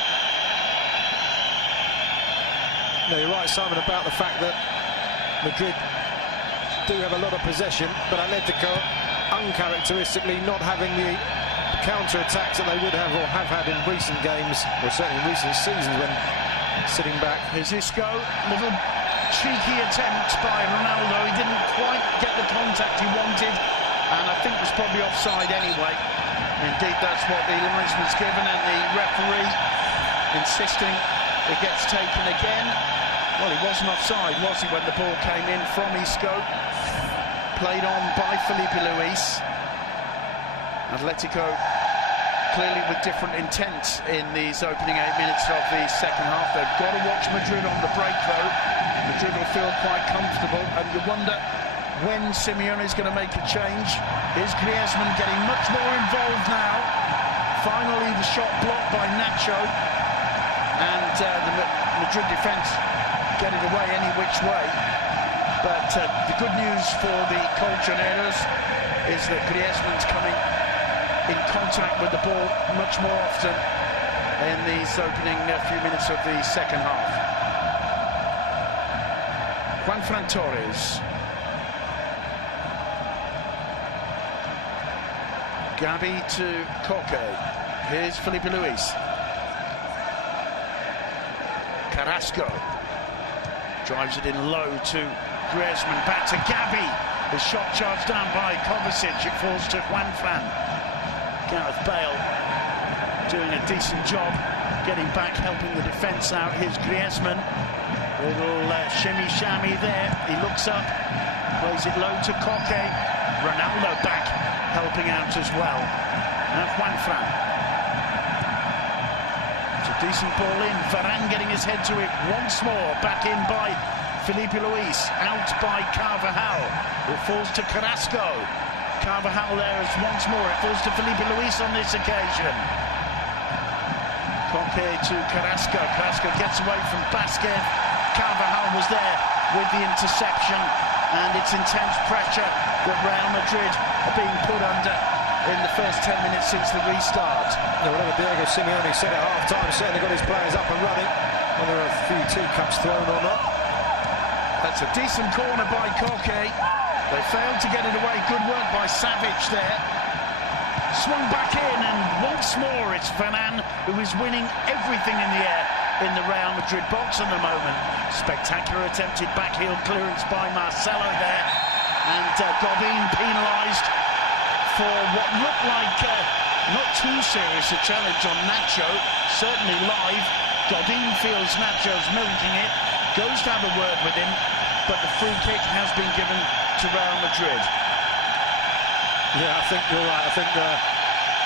No, you're right, Simon, about the fact that Madrid do have a lot of possession, but Atletico uncharacteristically not having the counter-attacks that they would have or have had in recent games, or certainly in recent seasons when sitting back. Here's Isco, little cheeky attempt by Ronaldo. He didn't quite get the contact he wanted, and I think was probably offside anyway. Indeed, that's what the linesman's given, and the referee insisting it gets taken again. Well, he wasn't offside, was he, when the ball came in from Isco? Played on by Felipe Luis. Atletico clearly with different intent in these opening 8 minutes of the second half. They've got to watch Madrid on the break, though. Madrid will feel quite comfortable, and you wonder when Simeone is going to make a change. Here's Griezmann getting much more involved now. Finally, the shot blocked by Nacho, and the Madrid defence get it away any which way. But the good news for the Colchoneros is that Griezmann's coming in contact with the ball much more often in these opening few minutes of the second half. Juanfran Torres. Gabi to Koke. Here's Felipe Luis. Carrasco drives it in low to Griezmann, back to Gabi. The shot charged down by Kovacic. It falls to Juanfran. Gareth Bale doing a decent job getting back, helping the defence out. Here's Griezmann. Little shimmy-shammy there. He looks up, plays it low to Koke. Ronaldo back, helping out as well. Now Juanfran. It's a decent ball in. Varane getting his head to it once more. Back in by Felipe Luis. Out by Carvajal. It falls to Carrasco. Carvajal there is once more. It falls to Felipe Luis on this occasion. Koke to Carrasco. Carrasco gets away from Vázquez. Carvajal was there with the interception, and it's intense pressure that Real Madrid are being put under in the first 10 minutes since the restart. Yeah, whatever Diego Simeone said at half-time, certainly got his players up and running, whether a few teacups thrown or not. That's a decent corner by Koke. They failed to get it away. Good work by Savic there. Swung back in, and once more it's Varane who is winning everything in the air in the Real Madrid box at the moment. Spectacular attempted backheel clearance by Marcelo there, and Godin penalised for what looked like not too serious a challenge on Nacho. Certainly live. Godin feels Nacho's milking it, goes to have a word with him, but the free kick has been given to Real Madrid. Yeah, I think you're right. I think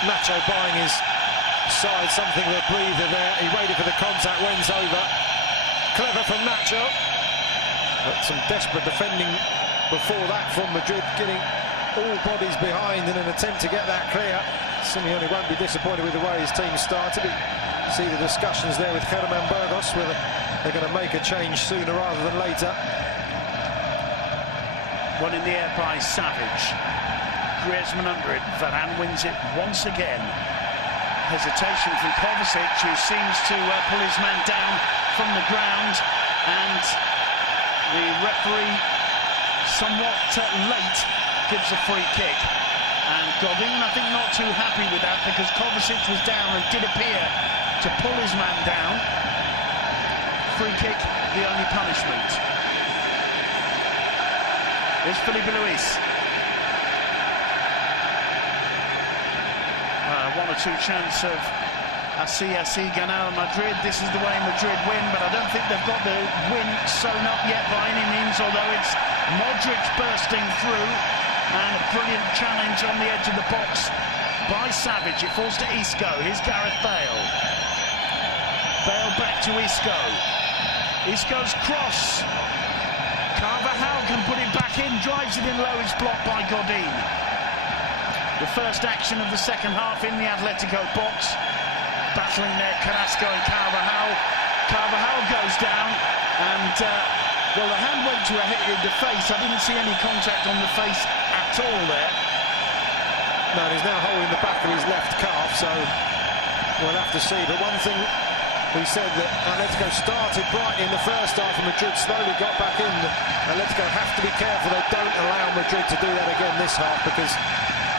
Nacho buying his side something of a breather there. He waited for the contact, wins over. Clever from Nacho. But some desperate defending before that from Madrid, getting all bodies behind in an attempt to get that clear. Simeone won't be disappointed with the way his team started. You see the discussions there with Germán Burgos, whether they're going to make a change sooner rather than later. One in the air by Savic. Griezmann under it. Varane wins it once again. Hesitation from Kovacic, who seems to pull his man down from the ground, and the referee, somewhat late, gives a free kick. And Godin, I think, not too happy with that, because Kovacic was down and did appear to pull his man down. Free kick, the only punishment. Here's Felipe Luis. One or two chance of así ganar Madrid. This is the way Madrid win, but I don't think they've got the win sewn up yet by any means, although it's Modric bursting through, and a brilliant challenge on the edge of the box by Savic. It falls to Isco. Here's Gareth Bale. Bale back to Isco. Isco's cross. Carvajal can put it back in, drives it in low, it's blocked by Godin. The first action of the second half in the Atletico box. Battling there, Carrasco and Carvajal. Carvajal goes down, and well, the hand went to the face. I didn't see any contact on the face at all there. No, he's now holding the back of his left calf, so we'll have to see. But one thing he said, that Atletico started bright in the first half and Madrid slowly got back in. Atletico have to be careful they don't allow Madrid to do that again this half, because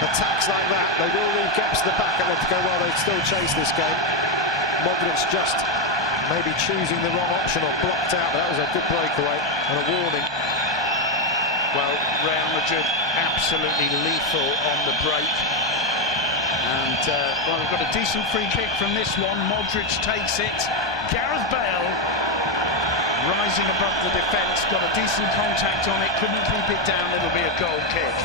attacks like that, they will leave gaps at the back, Atletico, while they still chase this game. Modric just maybe choosing the wrong option or blocked out, but that was a good breakaway and a warning. Well, Real Madrid absolutely lethal on the break. And, well, we've got a decent free kick from this one. Modric takes it. Gareth Bale rising above the defence, got a decent contact on it, couldn't keep it down. It'll be a goal kick.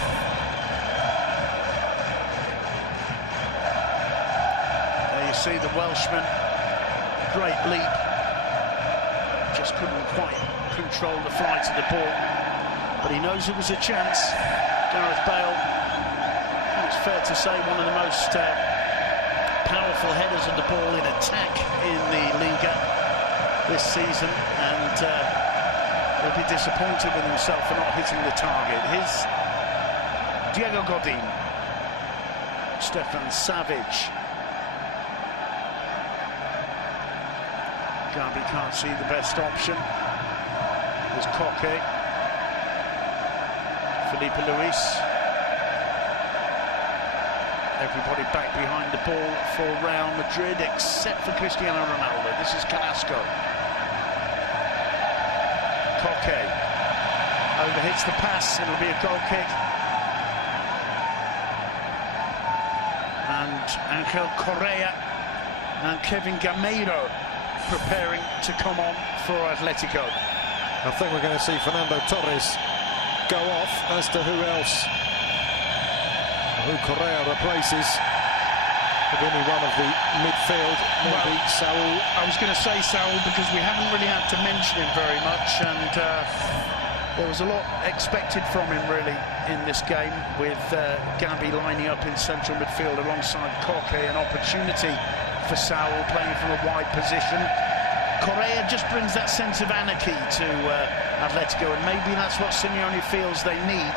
There you see the Welshman, great leap, just couldn't quite control the flight of the ball, but he knows it was a chance. Gareth Bale, it's fair to say, one of the most powerful headers of the ball in attack in the Liga this season, and he'll be disappointed with himself for not hitting the target. Here's Diego Godin, Stefan Savic. Gabi can't see the best option. There's Koke, Felipe Luis. Everybody back behind the ball for Real Madrid, except for Cristiano Ronaldo. This is Carrasco. Koke overhits the pass, it'll be a goal kick. And Angel Correa and Kevin Gameiro preparing to come on for Atletico. I think we're going to see Fernando Torres go off, as to who else. Who Correa replaces. If any one of the midfield, maybe well, Saul. I was going to say Saul, because we haven't really had to mention him very much, and there was a lot expected from him really in this game, with Gabi lining up in central midfield alongside Koke. An opportunity for Saul playing from a wide position. Correa just brings that sense of anarchy to Atletico, and maybe that's what Simeone feels they need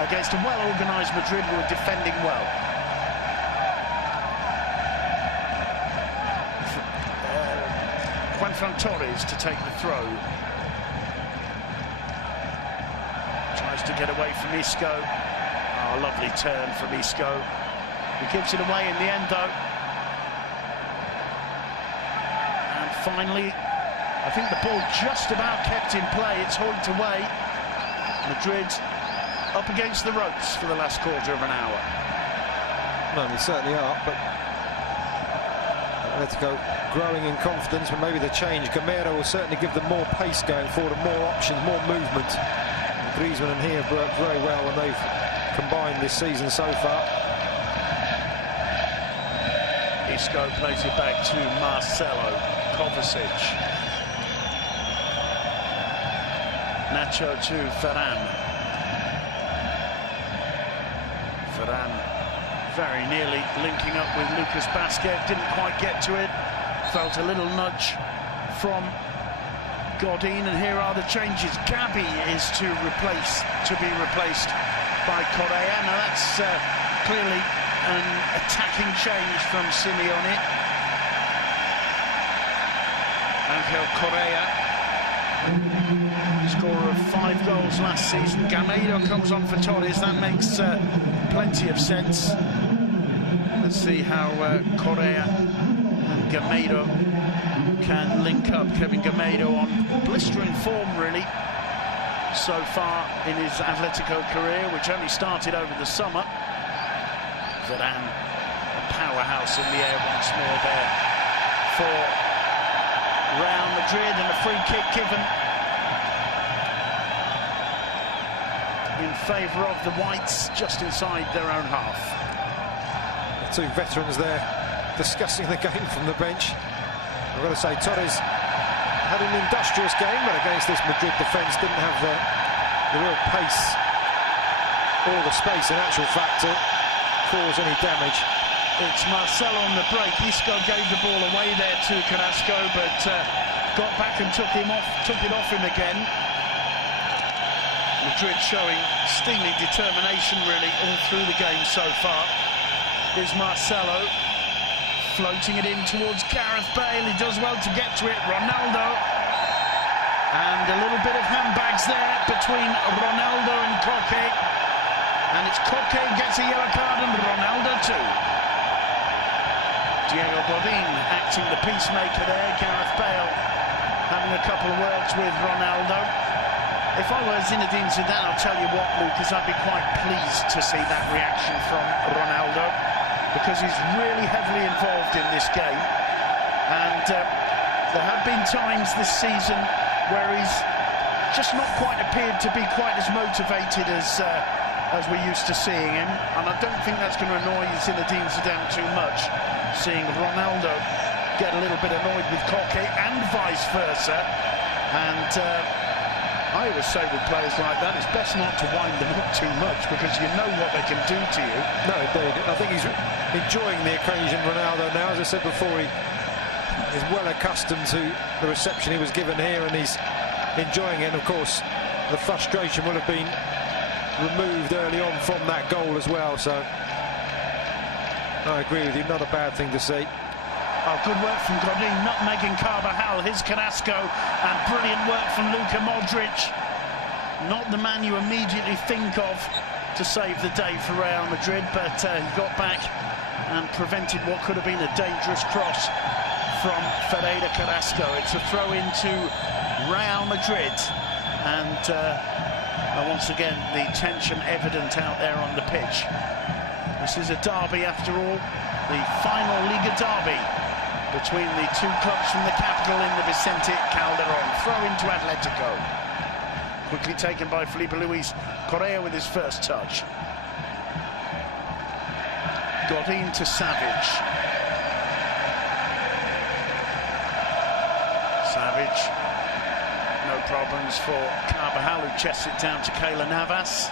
against a well-organised Madrid who are defending well. Juan Torres to take the throw. Tries to get away from Isco. Oh, lovely turn from Isco. He gives it away in the end, though. And finally, I think the ball just about kept in play. It's hoiked away. Madrid up against the ropes for the last quarter of an hour. No, they certainly are, but Atletico growing in confidence, but maybe the change. Gamero will certainly give them more pace going forward and more options, more movement. And Griezmann and he have worked very well when they've combined this season so far. Isco plays it back to Marcelo. Kovacic. Nacho to Varane. Varane very nearly linking up with Lucas Basquet, didn't quite get to it. Felt a little nudge from Godin, and here are the changes. Gabi is to be replaced by Correa. Now that's clearly an attacking change from Simeone. Angel Correa, scorer of 5 goals last season. Gamero comes on for Torres. That makes plenty of sense. Let's see how Correa and Gamero can link up. Kevin Gamero on blistering form, really, so far in his Atletico career, which only started over the summer. Varane, a powerhouse in the air once more there for Real Madrid, and a free kick given in favour of the Whites just inside their own half. The two veterans there discussing the game from the bench. I've got to say, Torres had an industrious game, but against this Madrid defence didn't have the real pace or the space, in actual fact, to cause any damage. It's Marcelo on the break. Isco gave the ball away there to Carrasco, but got back and took it off him again. Madrid showing steely determination, really, all through the game so far. Here's Marcelo floating it in towards Gareth Bale. He does well to get to it. Ronaldo, and a little bit of handbags there between Ronaldo and Koke, and it's Koke gets a yellow card and Ronaldo too. Diego Godin acting the peacemaker there. Gareth Bale having a couple of words with Ronaldo. If I were Zinedine Zidane, I'll tell you what, Lucas, I'd be quite pleased to see that reaction from Ronaldo, because he's really heavily involved in this game, and there have been times this season where he's just not quite appeared to be quite as motivated as we're used to seeing him, and I don't think that's going to annoy Zinedine Zidane too much, seeing Ronaldo get a little bit annoyed with Koke and vice versa. And I always say with players like that, it's best not to wind them up too much, because you know what they can do to you. No, indeed. I think he's enjoying the occasion, Ronaldo, now. As I said before, he is well accustomed to the reception he was given here, and he's enjoying it. And of course, the frustration will have been removed early on from that goal as well. So I agree with you, not a bad thing to see. Oh, good work from Godin, nutmegging Carvajal. Here's Carrasco, and brilliant work from Luka Modric. Not the man you immediately think of to save the day for Real Madrid, but he got back and prevented what could have been a dangerous cross from Ferreira Carrasco. It's a throw into Real Madrid, and once again the tension evident out there on the pitch. This is a derby after all, the final Liga derby between the two clubs from the capital in the Vicente Calderon. Throw into Atletico. Quickly taken by Felipe Luis. Correa with his first touch. Godin to Savage. Savage. No problems for Carvajal, who chests it down to Keylor Navas.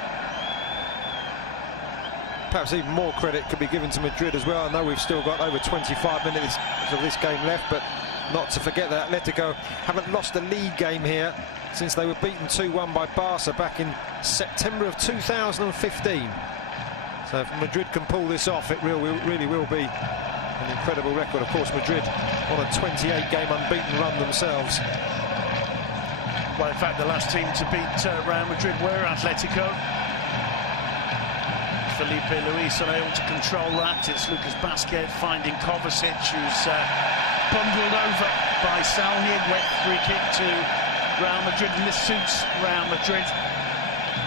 Perhaps even more credit could be given to Madrid as well. I know we've still got over 25 minutes of this game left, but not to forget that Atletico haven't lost a league game here since they were beaten 2-1 by Barca back in September of 2015. So if Madrid can pull this off, it really will be an incredible record. Of course, Madrid on a 28-game unbeaten run themselves. Well, in fact, the last team to beat Real Madrid were Atletico. Felipe Luis unable to control that. It's Lucas Basquet finding Kovacic, who's bundled over by Salhid. Wet free kick to Real Madrid, and this suits Real Madrid.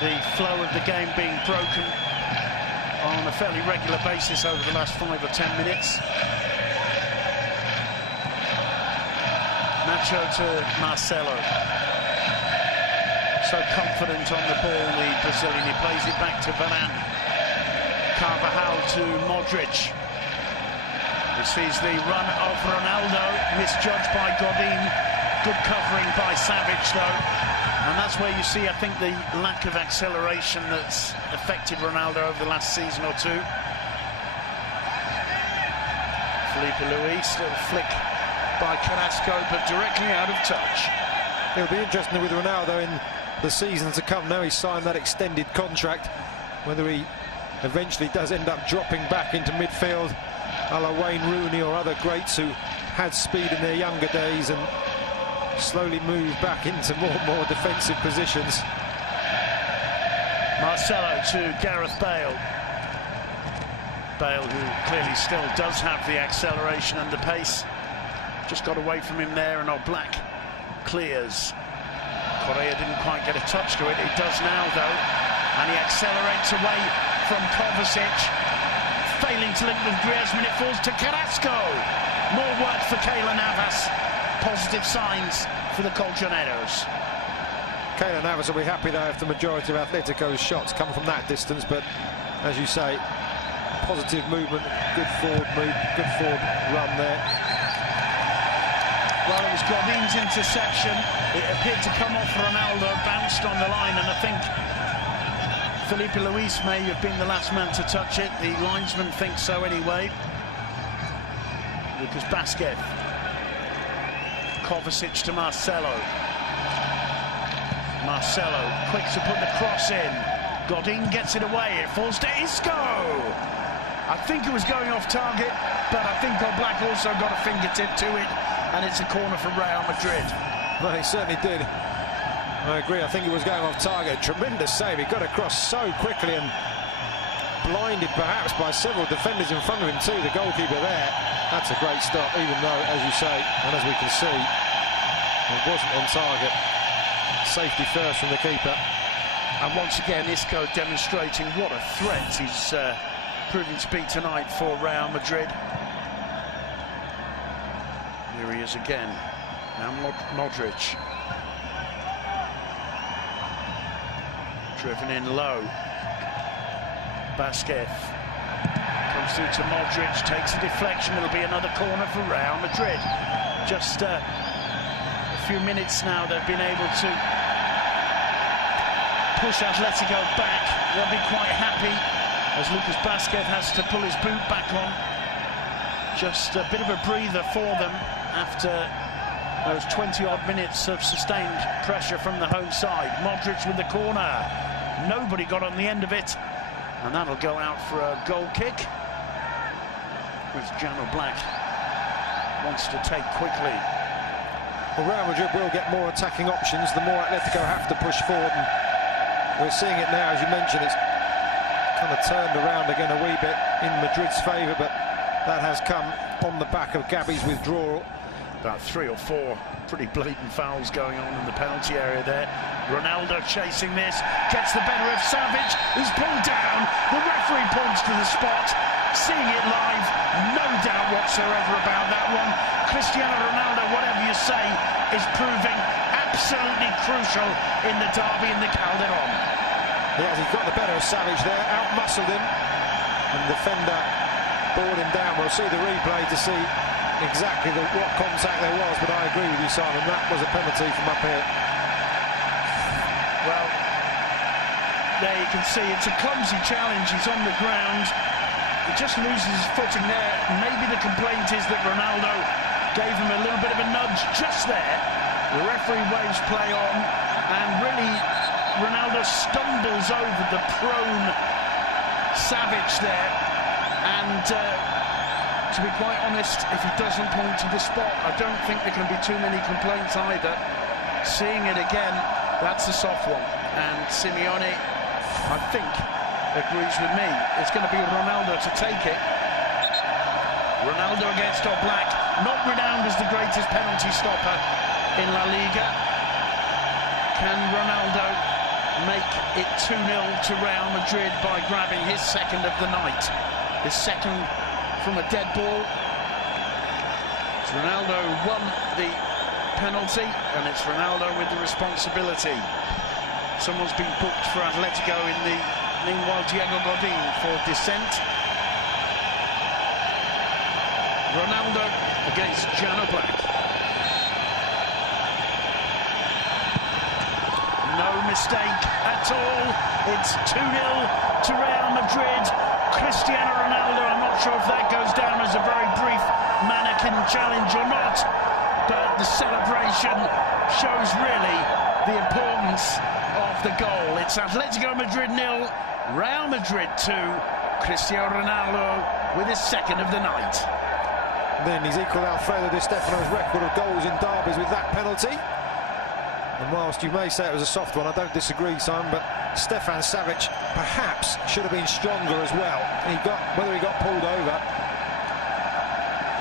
The flow of the game being broken on a fairly regular basis over the last 5 or 10 minutes. Nacho to Marcelo. So confident on the ball, the Brazilian. He plays it back to Varane. Carvajal to Modric. He sees the run of Ronaldo, misjudged by Godin. Good covering by Savic, though. And that's where you see, I think, the lack of acceleration that's affected Ronaldo over the last season or two. Felipe Luis, little flick by Carrasco, but directly out of touch. It'll be interesting with Ronaldo in the season to come. Now he's signed that extended contract, whether he eventually does end up dropping back into midfield a la Wayne Rooney or other greats who had speed in their younger days and slowly move back into more and more defensive positions. Marcelo to Gareth Bale. Bale, who clearly still does have the acceleration and the pace. Just got away from him there, and Oblak clears. Correa didn't quite get a touch to it. He does now, though, and he accelerates away from Kovacic, failing to link with Griezmann. It falls to Carrasco. More work for Keylor Navas. Positive signs for the Colchoneros. Keylor Navas will be happy, though, if the majority of Atletico's shots come from that distance, but as you say, positive movement, good forward move, good forward run there. Well, it was Godin's interception. It appeared to come off Ronaldo, bounced on the line, and I think Felipe Luis may have been the last man to touch it. The linesman thinks so anyway. Lucas Basquet. Kovacic to Marcelo. Marcelo, quick to put the cross in. Godin gets it away. It falls to Isco. I think it was going off target, but I think Oblak also got a fingertip to it, and it's a corner for Real Madrid. Well, he certainly did. I agree. I think it was going off target. Tremendous save. He got across so quickly and blinded perhaps by several defenders in front of him too. The goalkeeper there. That's a great stop, even though, as you say, and as we can see, it wasn't on target. Safety first from the keeper. And once again, Isco demonstrating what a threat he's proving to be tonight for Real Madrid. Here he is again. Now Modric. Driven in low. Basquet comes through to Modric, takes a deflection. It'll be another corner for Real Madrid. Just a few minutes now they've been able to push Atletico back. They'll be quite happy as Lucas Basquet has to pull his boot back on. Just a bit of a breather for them after those 20-odd minutes of sustained pressure from the home side. Modric with the corner. Nobody got on the end of it, and that'll go out for a goal kick, which Jan Oblak wants to take quickly. Well, Real Madrid will get more attacking options the more Atletico have to push forward, and we're seeing it now. As you mentioned, it's kind of turned around again a wee bit in Madrid's favour, but that has come on the back of Gabi's withdrawal. About 3 or 4 pretty blatant fouls going on in the penalty area there. Ronaldo chasing this, gets the better of Savic, he's pulled down, the referee points to the spot, seeing it live, no doubt whatsoever about that one. Cristiano Ronaldo, whatever you say, is proving absolutely crucial in the derby in the Calderon. Yes, he's got the better of Savic there, out-muscled him, and the defender bored him down. We'll see the replay to see exactly what contact there was, but I agree with you, Simon, that was a penalty from up here. Well, there you can see it's a clumsy challenge. He's on the ground, he just loses his footing there. Maybe the complaint is that Ronaldo gave him a little bit of a nudge just there. The referee waves play on, and really Ronaldo stumbles over the prone Savage there, and to be quite honest, if he doesn't point to the spot, I don't think there can be too many complaints either. Seeing it again, that's a soft one, and Simeone, I think, agrees with me. It's going to be Ronaldo to take it. Ronaldo against Oblak, not renowned as the greatest penalty stopper in La Liga. Can Ronaldo make it 2-0 to Real Madrid by grabbing his second of the night? His second from a dead ball. Ronaldo won the penalty, and it's Ronaldo with the responsibility. Someone's been booked for Atletico in the... Meanwhile, Diego Godin for dissent. Ronaldo against Jan Oblak. No mistake at all. It's 2-0 to Real Madrid. Cristiano Ronaldo, I'm not sure if that goes down as a very brief mannequin challenge or not, but the celebration shows really the importance of the goal. It's Atletico Madrid 0, Real Madrid 2. Cristiano Ronaldo with his second of the night. Then he's equalled Alfredo Di Stefano's record of goals in derbies with that penalty. And whilst you may say it was a soft one, I don't disagree, Simon, but Stefan Savic perhaps should have been stronger as well. Whether he got pulled over,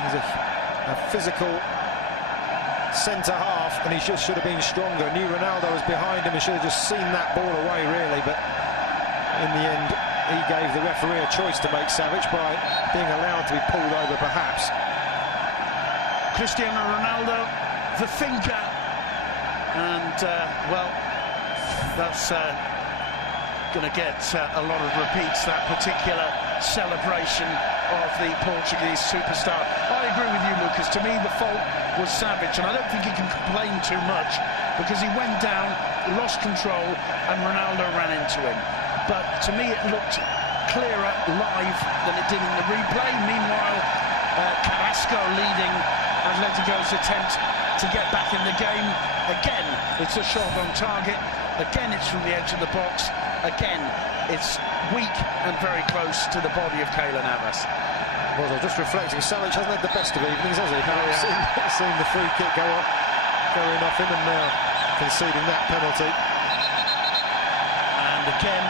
he's a physical centre-half, and he just should have been stronger. Knew Ronaldo was behind him and should have just seen that ball away, really, but in the end, he gave the referee a choice to make Savic by being allowed to be pulled over, perhaps. Cristiano Ronaldo, the thinker, and well, that's going to get a lot of repeats, that particular celebration of the Portuguese superstar. I agree with you, Lucas. To me, the fault was Savic, and I don't think he can complain too much, because he went down, lost control, and Ronaldo ran into him. But to me, it looked clearer live than it did in the replay. Meanwhile, Carrasco leading Atletico's attempt to get back in the game. Again, it's a shot on target. Again, it's from the edge of the box. Again, it's weak and very close to the body of Keylor Navas. Well, I'm just reflecting, Savic hasn't had the best of evenings, has he? Seen the free kick going off him, and now conceding that penalty. And again,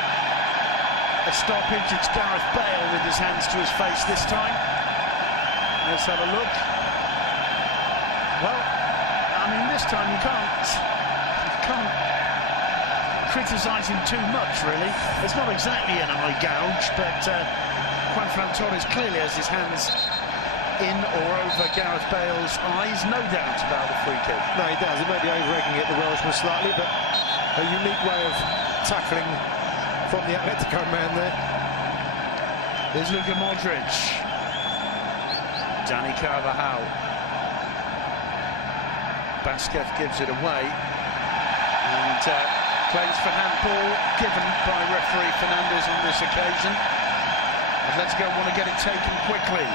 a stoppage. It's Gareth Bale with his hands to his face this time. Let's have a look. Well, I mean, this time you can't criticise him too much, really. It's not exactly an eye gouge, but Juanfran Torres clearly has his hands in or over Gareth Bale's eyes. No doubt about the free kick. No, he does. He may be over-egging it, the Welshman, slightly, but a unique way of tackling from the Atletico man there. There's Luka Modric. Dani Carvajal. Basket gives it away, and claims for handball given by referee Fernandez on this occasion. Atletico want to get it taken quickly.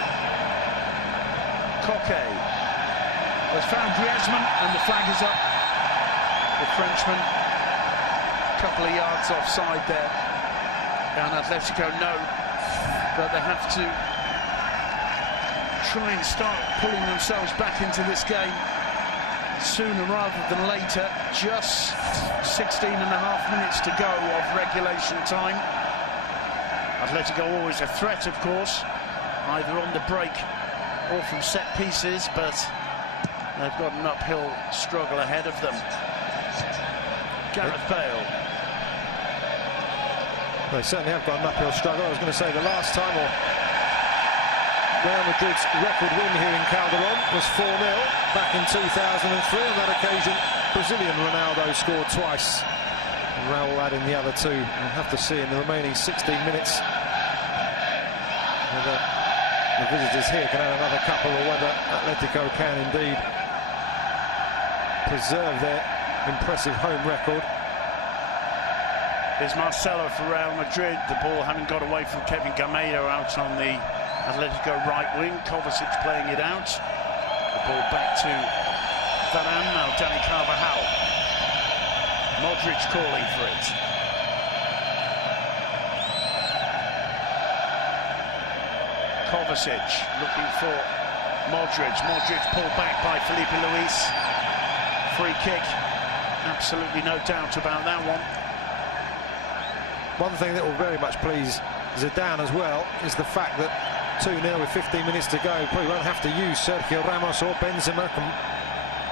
Coque has found Griezmann, and the flag is up. The Frenchman, a couple of yards offside there, and Atletico know that they have to try and start pulling themselves back into this game sooner rather than later. Just 16 and a half minutes to go of regulation time. Atletico always a threat, of course, either on the break or from set pieces, but they've got an uphill struggle ahead of them. Gareth Bale. They certainly have got an uphill struggle. I was going to say the last time, or Real Madrid's record win here in Calderon was 4-0 back in 2003. On that occasion, Brazilian Ronaldo scored twice. And Raul adding the other two. We'll have to see in the remaining 16 minutes whether the visitors here can add another couple, or whether Atletico can indeed preserve their impressive home record. Here's Marcelo for Real Madrid. The ball having got away from Kevin Gameiro out on the Atletico right wing. Kovacic playing it out. The ball back to Varane, now Dani Carvajal. Modric calling for it. Kovacic looking for Modric. Modric pulled back by Felipe Luis. Free kick. Absolutely no doubt about that one. One thing that will very much please Zidane as well is the fact that 2-0 with 15 minutes to go. Probably won't have to use Sergio Ramos or Benzema. Can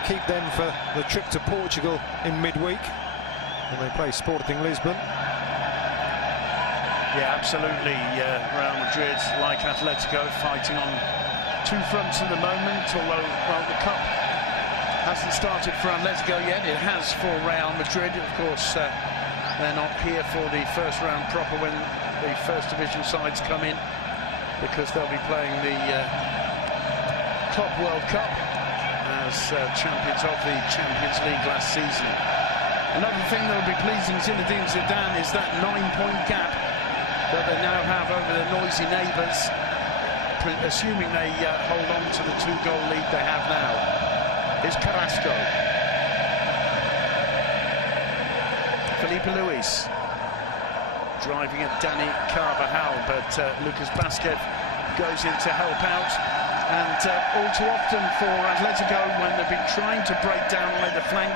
keep them for the trip to Portugal in midweek when they play Sporting Lisbon. Yeah, absolutely. Real Madrid, like Atletico, fighting on two fronts at the moment, although, well, the Cup hasn't started for Atletico yet. It has for Real Madrid. Of course, they're not here for the first round proper when the first division sides come in, because they'll be playing the Club World Cup as champions of the Champions League last season. Another thing that will be pleasing Zinedine Zidane is that 9-point gap that they now have over their noisy neighbours, assuming they hold on to the 2-goal lead they have now. Is Carrasco. Felipe Luis driving at Dani Carvajal, but Lucas Vázquez goes in to help out. And all too often for Atletico, when they've been trying to break down on either flank,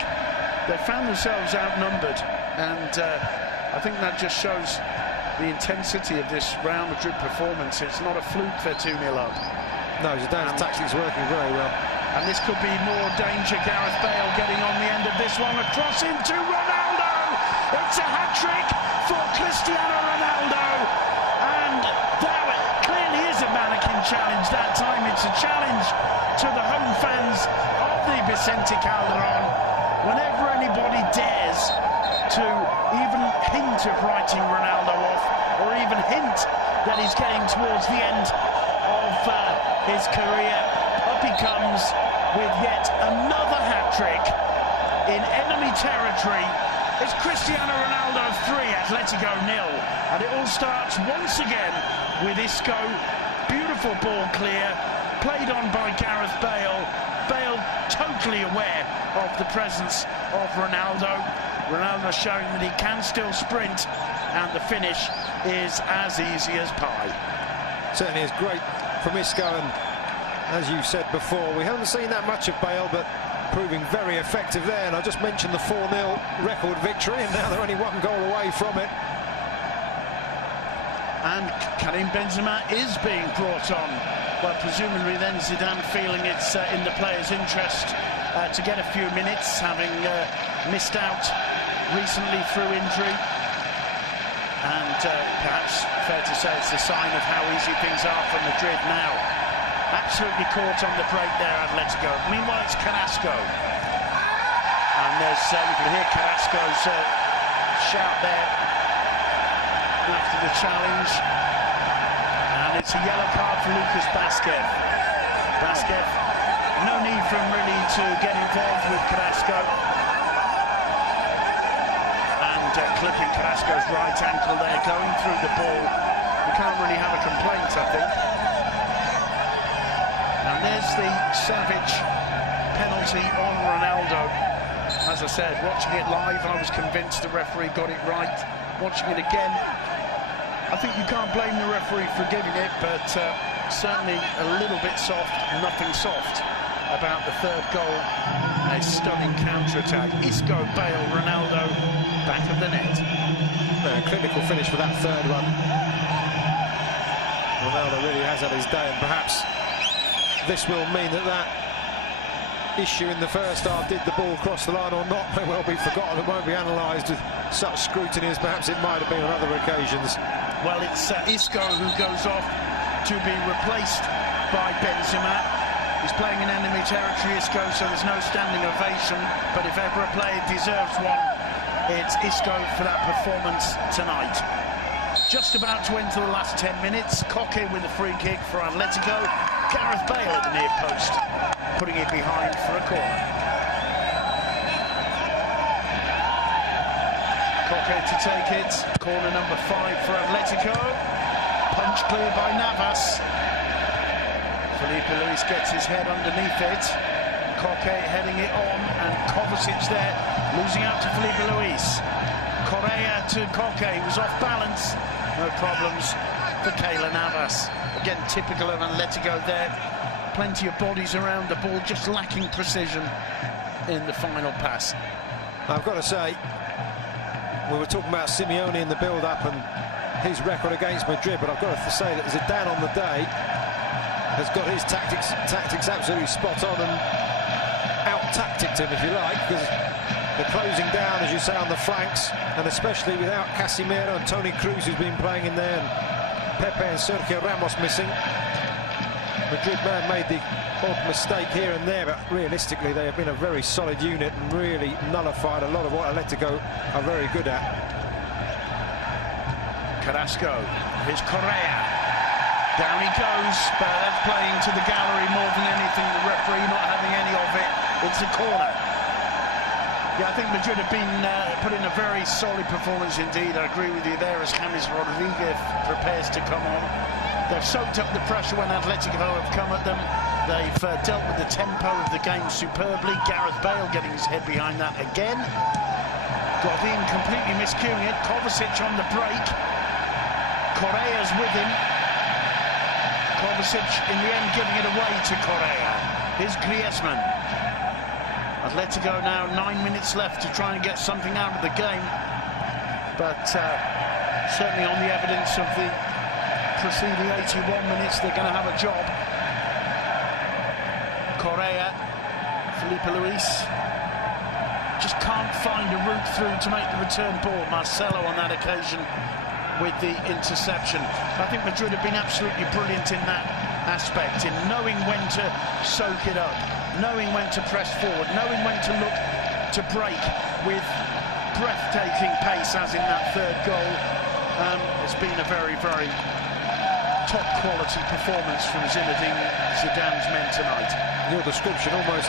they found themselves outnumbered, and I think that just shows the intensity of this Real Madrid performance. It's not a fluke they're 2-0 up. No, Zidane's tactics working very well. And this could be more danger. Gareth Bale getting on the end of this one. A cross into Ronaldo. It's a hat-trick for Cristiano Ronaldo. And that clearly is a mannequin challenge that time. It's a challenge to the home fans of the Vicente Calderón. Whenever anybody dares to even hint of writing Ronaldo off, or even hint that he's getting towards the end of his career, up he comes with yet another hat-trick in enemy territory. It's Cristiano Ronaldo 3, Atletico 0, and it all starts once again with Isco. Beautiful ball clear, played on by Gareth Bale. Bale totally aware of the presence of Ronaldo. Ronaldo showing that he can still sprint, and the finish is as easy as pie. Certainly is great from Isco, and as you said before, we haven't seen that much of Bale, but proving very effective there. And I just mentioned the 4-0 record victory, and now they're only 1 goal away from it. And Karim Benzema is being brought on. Well, presumably then Zidane feeling it's in the players' interest to get a few minutes, having missed out recently through injury. And perhaps fair to say it's a sign of how easy things are for Madrid now. Absolutely caught on the break there, Atletico. Meanwhile, it's Carrasco. And there's, you can hear Carrasco's shout there after the challenge. And it's a yellow card for Lucas Vázquez. Vázquez, no need for him really to get involved with Carrasco. And clipping Carrasco's right ankle there, going through the ball. We can't really have a complaint, I think. And there's the savage penalty on Ronaldo. As I said, watching it live, I was convinced the referee got it right. Watching it again, I think you can't blame the referee for giving it, but certainly a little bit soft, nothing soft about the third goal. A stunning counter-attack. Isco, Bale, Ronaldo, back of the net. Clinical finish for that third one. Ronaldo really has had his day, and perhaps this will mean that that issue in the first half, did the ball cross the line or not, may well be forgotten and won't be analysed with such scrutiny as perhaps it might have been on other occasions. Well, it's Isco who goes off to be replaced by Benzema. He's playing in enemy territory, Isco, so there's no standing ovation, but if ever a player deserves one, it's Isco for that performance tonight. Just about to enter the last 10 minutes, Koke with a free kick for Atletico. Gareth Bale at the near post, putting it behind for a corner. Koke to take it. Corner number 5 for Atletico. Punch clear by Navas. Felipe Luis gets his head underneath it. Koke heading it on, and Kovacic there, losing out to Felipe Luis. Correa to Koke, he was off balance. No problems for Keylor Navas. Again, typical of Atletico there. Plenty of bodies around the ball, just lacking precision in the final pass. I've got to say, we were talking about Simeone in the build-up and his record against Madrid, but I've got to say that Zidane on the day has got his tactics absolutely spot on and out-tacticked him, if you like, because the closing down, as you say, on the flanks, and especially without Casemiro and Toni Kroos, who's been playing in there, and Pepe and Sergio Ramos missing. Madrid may have made the odd mistake here and there, but realistically they have been a very solid unit and really nullified a lot of what Atletico are very good at. Carrasco, here's Correa. Down he goes, but that's playing to the gallery more than anything. The referee not having any of it. It's a corner. Yeah, I think Madrid have been put in a very solid performance indeed. I agree with you there as James Rodriguez prepares to come on. They've soaked up the pressure when Atletico have come at them. They've dealt with the tempo of the game superbly. Gareth Bale getting his head behind that again. Godin completely miscuing it. Kovacic on the break. Correa's with him. Kovacic in the end giving it away to Correa. Here's Griezmann. Atletico now 9 minutes left to try and get something out of the game. But certainly on the evidence of the preceding 81 minutes, they're going to have a job. Correa, Felipe Luis just can't find a route through to make the return ball. Marcelo on that occasion with the interception. I think Madrid have been absolutely brilliant in that aspect, in knowing when to soak it up, knowing when to press forward, knowing when to look to break with breathtaking pace, as in that third goal. It's been a very, very top quality performance from Zinedine Zidane's men tonight. Your description almost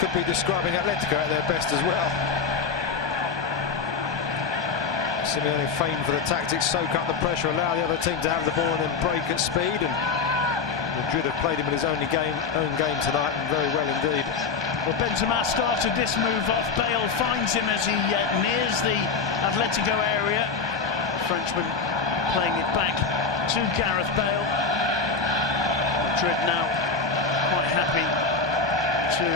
could be describing Atletico at their best as well. Simeone famed for the tactics, soak up the pressure, allow the other team to have the ball and then break at speed, and Madrid have played him in his own game tonight, and very well indeed. Well, Benzema started this move off. Bale finds him as he nears the Atletico area. The Frenchman playing it back to Gareth Bale. Madrid now quite happy to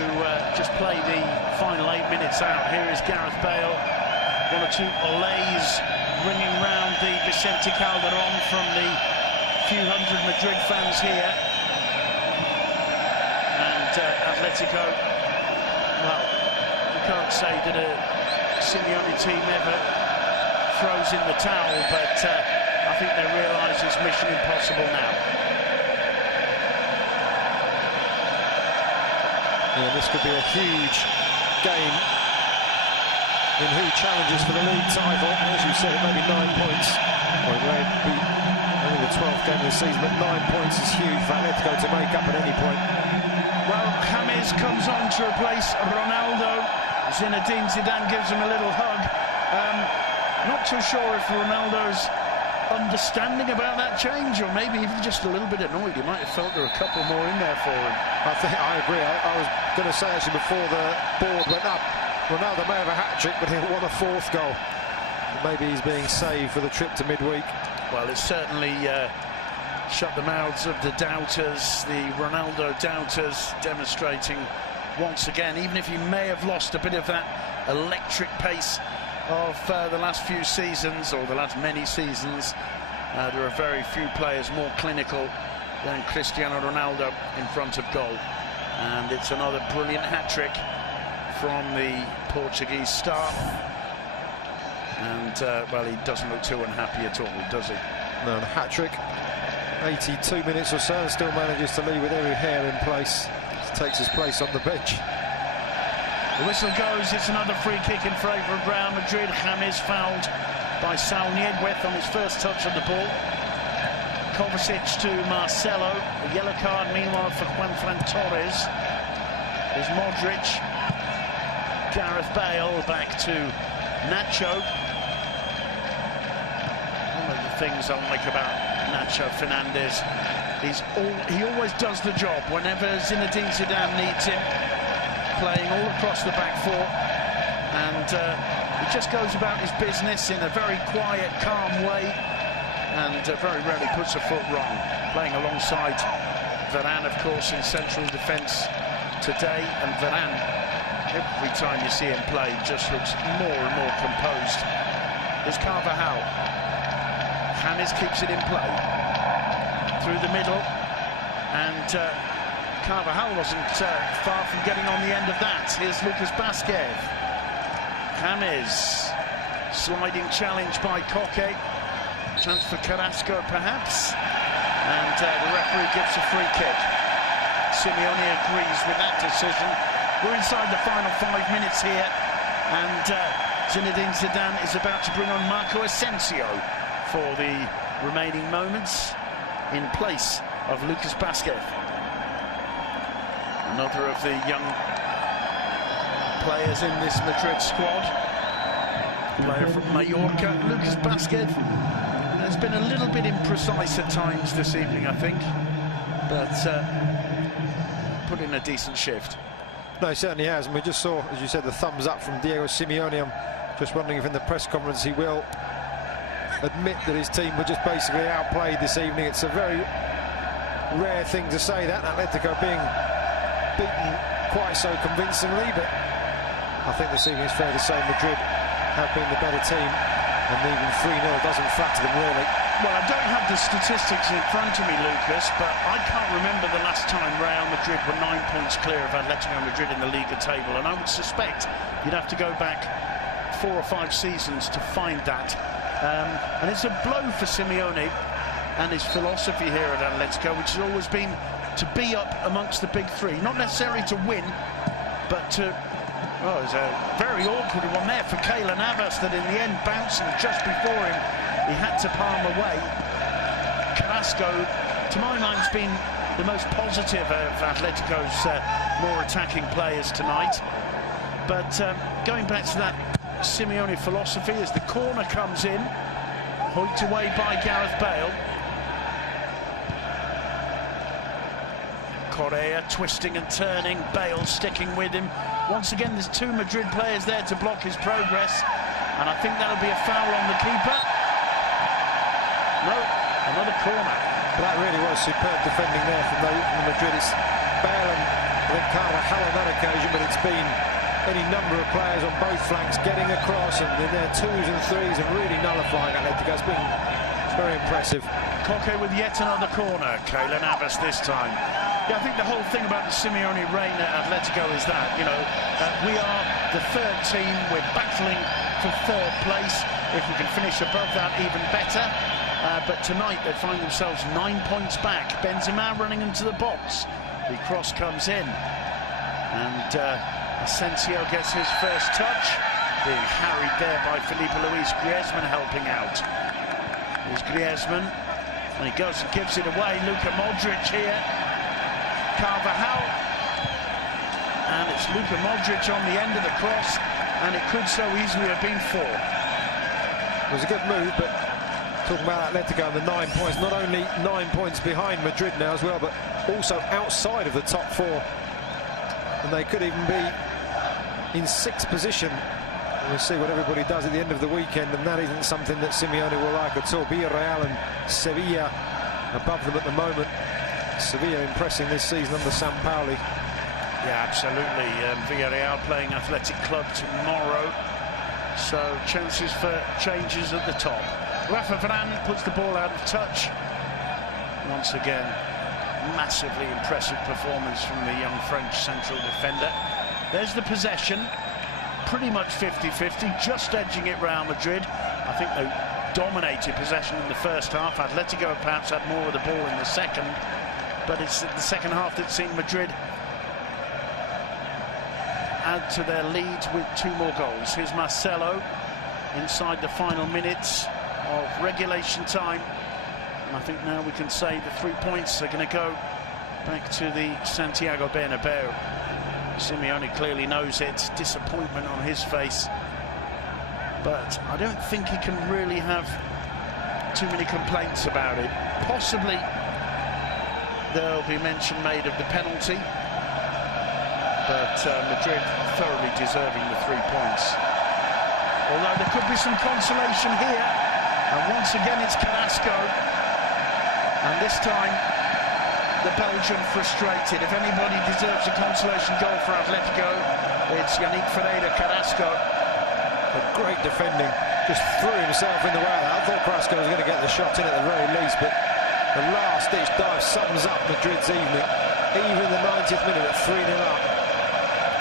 just play the final 8 minutes out. Here is Gareth Bale. One or two olays ringing round the Vicente Calderon from the few hundred Madrid fans here. And Atletico, well, you can't say that a Simeone team ever throws in the towel, but I think they realise it's mission impossible now. Yeah, this could be a huge game in who challenges for the league title. As you said, it may be 9 points. Well, it may be only the 12th game of the season, but 9 points is huge for Atletico to make up at any point. Well, James comes on to replace Ronaldo. Zinedine Zidane gives him a little hug. Not too sure if Ronaldo's understanding about that change, or maybe even just a little bit annoyed. He might have felt there were a couple more in there for him. I agree. I was going to say actually before the board went up, Ronaldo may have a hat-trick, but he'll want a fourth goal. Maybe he's being saved for the trip to midweek. Well, it's certainly shut the mouths of the doubters, the Ronaldo doubters, demonstrating once again, even if he may have lost a bit of that electric pace of the last few seasons, or the last many seasons, there are very few players more clinical than Cristiano Ronaldo in front of goal. And it's another brilliant hat-trick from the Portuguese star. And, well, he doesn't look too unhappy at all, does he? No, the hat-trick, 82 minutes or so, and still manages to leave with every hair in place. Takes his place on the bench. The whistle goes, it's another free kick in favour of Real Madrid. James fouled by Saul Nieguez on his first touch of the ball. Kovacic to Marcelo. A yellow card, meanwhile, for Juanfran Torres. There's Modric. Gareth Bale back to Nacho. One of the things I like about Nacho Fernandez he always does the job whenever Zinedine Zidane needs him, playing all across the back four, and he just goes about his business in a very quiet, calm way, and very rarely puts a foot wrong. Playing alongside Varane, of course, in central defence today, and Varane, every time you see him play, just looks more and more composed. There's Carvajal. James keeps it in play through the middle, and Carvajal wasn't far from getting on the end of that. Here's Lucas Vázquez. James, sliding challenge by Koke. Chance for Carrasco, perhaps, and the referee gives a free kick. Simeone agrees with that decision. We're inside the final 5 minutes here, and Zinedine Zidane is about to bring on Marco Asensio for the remaining moments in place of Lucas Vázquez. Another of the young players in this Madrid squad, player from Mallorca, Lucas Vázquez, has been a little bit imprecise at times this evening, I think, but put in a decent shift. No, he certainly has, and we just saw, as you said, the thumbs up from Diego Simeone. I'm just wondering if in the press conference he will admit that his team were just basically outplayed this evening. It's a very rare thing to say, that Atletico being beaten quite so convincingly, but I think this evening it's fair to say Madrid have been the better team, and even 3-0 doesn't flatter them really. Well, I don't have the statistics in front of me, Lucas, but I can't remember the last time Real Madrid were 9 points clear of Atletico Madrid in the Liga table, and I would suspect you'd have to go back 4 or 5 seasons to find that. And it's a blow for Simeone and his philosophy here at Atletico, which has always been to be up amongst the big three, not necessarily to win, but to... Oh, there's a very awkward one there for Keylor Navas, that in the end, bouncing just before him, he had to palm away. Carrasco, to my mind, has been the most positive of Atletico's more attacking players tonight. But going back to that Simeone philosophy, as the corner comes in, hoiked away by Gareth Bale. Correa twisting and turning, Bale sticking with him. Once again, there's 2 Madrid players there to block his progress, and I think that'll be a foul on the keeper. No, another corner. That really was superb defending there from the Madrid. It's Bale and I think Carvajal on that occasion, but it's been any number of players on both flanks getting across, and in their 2s and 3s and really nullifying Atletico. It's been very impressive. Koke with yet another corner. Keylor Navas this time. Yeah, I think the whole thing about the Simeone reign at Atletico is that, you know, we are the 3rd team. We're battling for 3rd place. If we can finish above that, even better. But tonight they find themselves 9 points back. Benzema running into the box. The cross comes in, and Asensio gets his first touch, being harried there by Felipe Luis. Griezmann helping out. Here's Griezmann, and he goes and gives it away. Luka Modric here. Carvajal, and it's Luka Modric on the end of the cross, and it could so easily have been 4. It was a good move, but talking about Atletico and the 9 points, not only 9 points behind Madrid now as well, but also outside of the top 4, and they could even be in 6th position. And we'll see what everybody does at the end of the weekend, and that isn't something that Simeone will like at all. Réal and Sevilla above them at the moment. Sevilla impressing this season under Sampaoli. Yeah, absolutely. Villarreal playing Athletic Club tomorrow, so chances for changes at the top. Rafa Varane puts the ball out of touch. Once again, massively impressive performance from the young French central defender. There's the possession, pretty much 50-50, just edging it Real Madrid. I think they dominated possession in the first half. Atletico perhaps had more of the ball in the second, but it's the second half that's seen Madrid add to their lead with 2 more goals. Here's Marcelo inside the final minutes of regulation time, and I think now we can say the 3 points are going to go back to the Santiago Bernabeu. Simeone clearly knows it. Disappointment on his face, but I don't think he can really have too many complaints about it. Possibly there'll be mention made of the penalty, but Madrid thoroughly deserving the 3 points. Although there could be some consolation here, and once again it's Carrasco, and this time the Belgian frustrated. If anybody deserves a consolation goal for Atletico, it's Yannick Ferreira Carrasco. A great defending, just threw himself in the way. I thought Carrasco was going to get the shot in at the very least, but the last-ditch dive sums up Madrid's evening. Even the 90th minute at 3-0 up.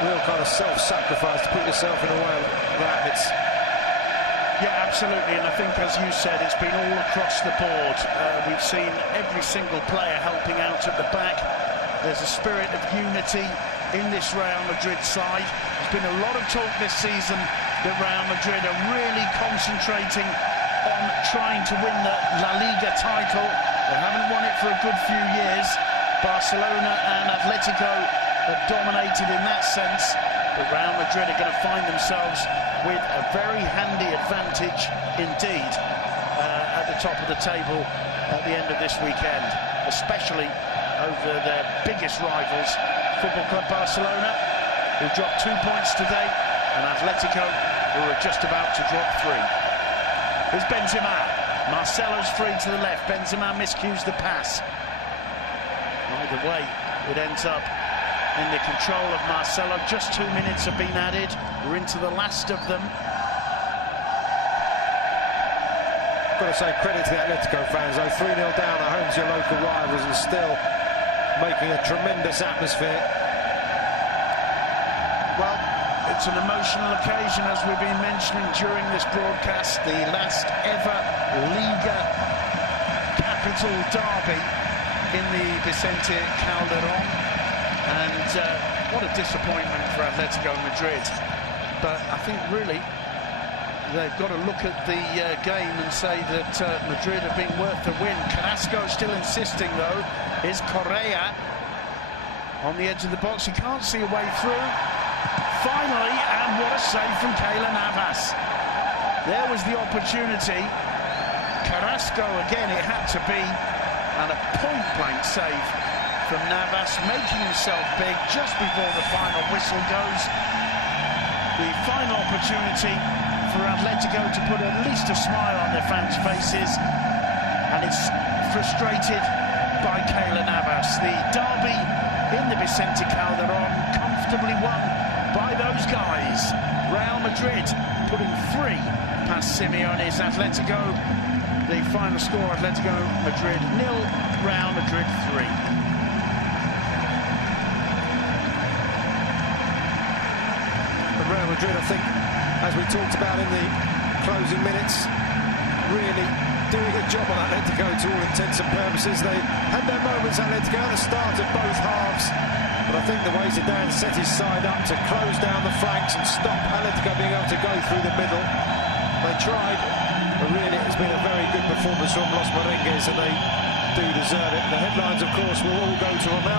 Real kind of self-sacrifice to put yourself in a way of that. Yeah, absolutely, and I think, as you said, it's been all across the board. We've seen every single player helping out at the back. There's a spirit of unity in this Real Madrid side. There's been a lot of talk this season that Real Madrid are really concentrating on trying to win the La Liga title. They haven't won it for a good few years. Barcelona and Atletico have dominated in that sense, but Real Madrid are going to find themselves with a very handy advantage indeed at the top of the table at the end of this weekend, especially over their biggest rivals, Football Club Barcelona, who dropped 2 points today, and Atletico, who are just about to drop 3. Here's Benzema. Marcelo's free to the left. Benzema miscues the pass. Either way, it ends up in the control of Marcelo. Just 2 minutes have been added. We're into the last of them. Got to say credit to the Atletico fans, though. 3-0 down at home to your local rivals and still making a tremendous atmosphere. Well, it's an emotional occasion, as we've been mentioning during this broadcast. The last ever Liga capital derby in the Vicente Calderón, and what a disappointment for Atletico Madrid. But I think really they've got to look at the game and say that Madrid have been worth the win. Carrasco still insisting, though. Is Correa on the edge of the box. He can't see a way through. Finally, and what a save from Keylor Navas. There was the opportunity. Carrasco again, it had to be, and a point-blank save from Navas, making himself big just before the final whistle goes. The final opportunity for Atletico to put at least a smile on their fans' faces, and it's frustrated by Keylor Navas. The derby in the Vicente Calderón comfortably won by those guys. Real Madrid putting 3 past Simeone's Atletico. The final score, Atletico Madrid 0, Real Madrid 3. But Real Madrid, I think, as we talked about in the closing minutes, really doing a job on Atletico to all intents and purposes. They had their moments, Atletico, at the start of both halves, but I think the way Zidane set his side up to close down the flanks and stop Atletico being able to go through the middle, they tried, but really it's been a very good performance from Los Merengues, and they do deserve it. The headlines, of course, will all go to Ronaldo.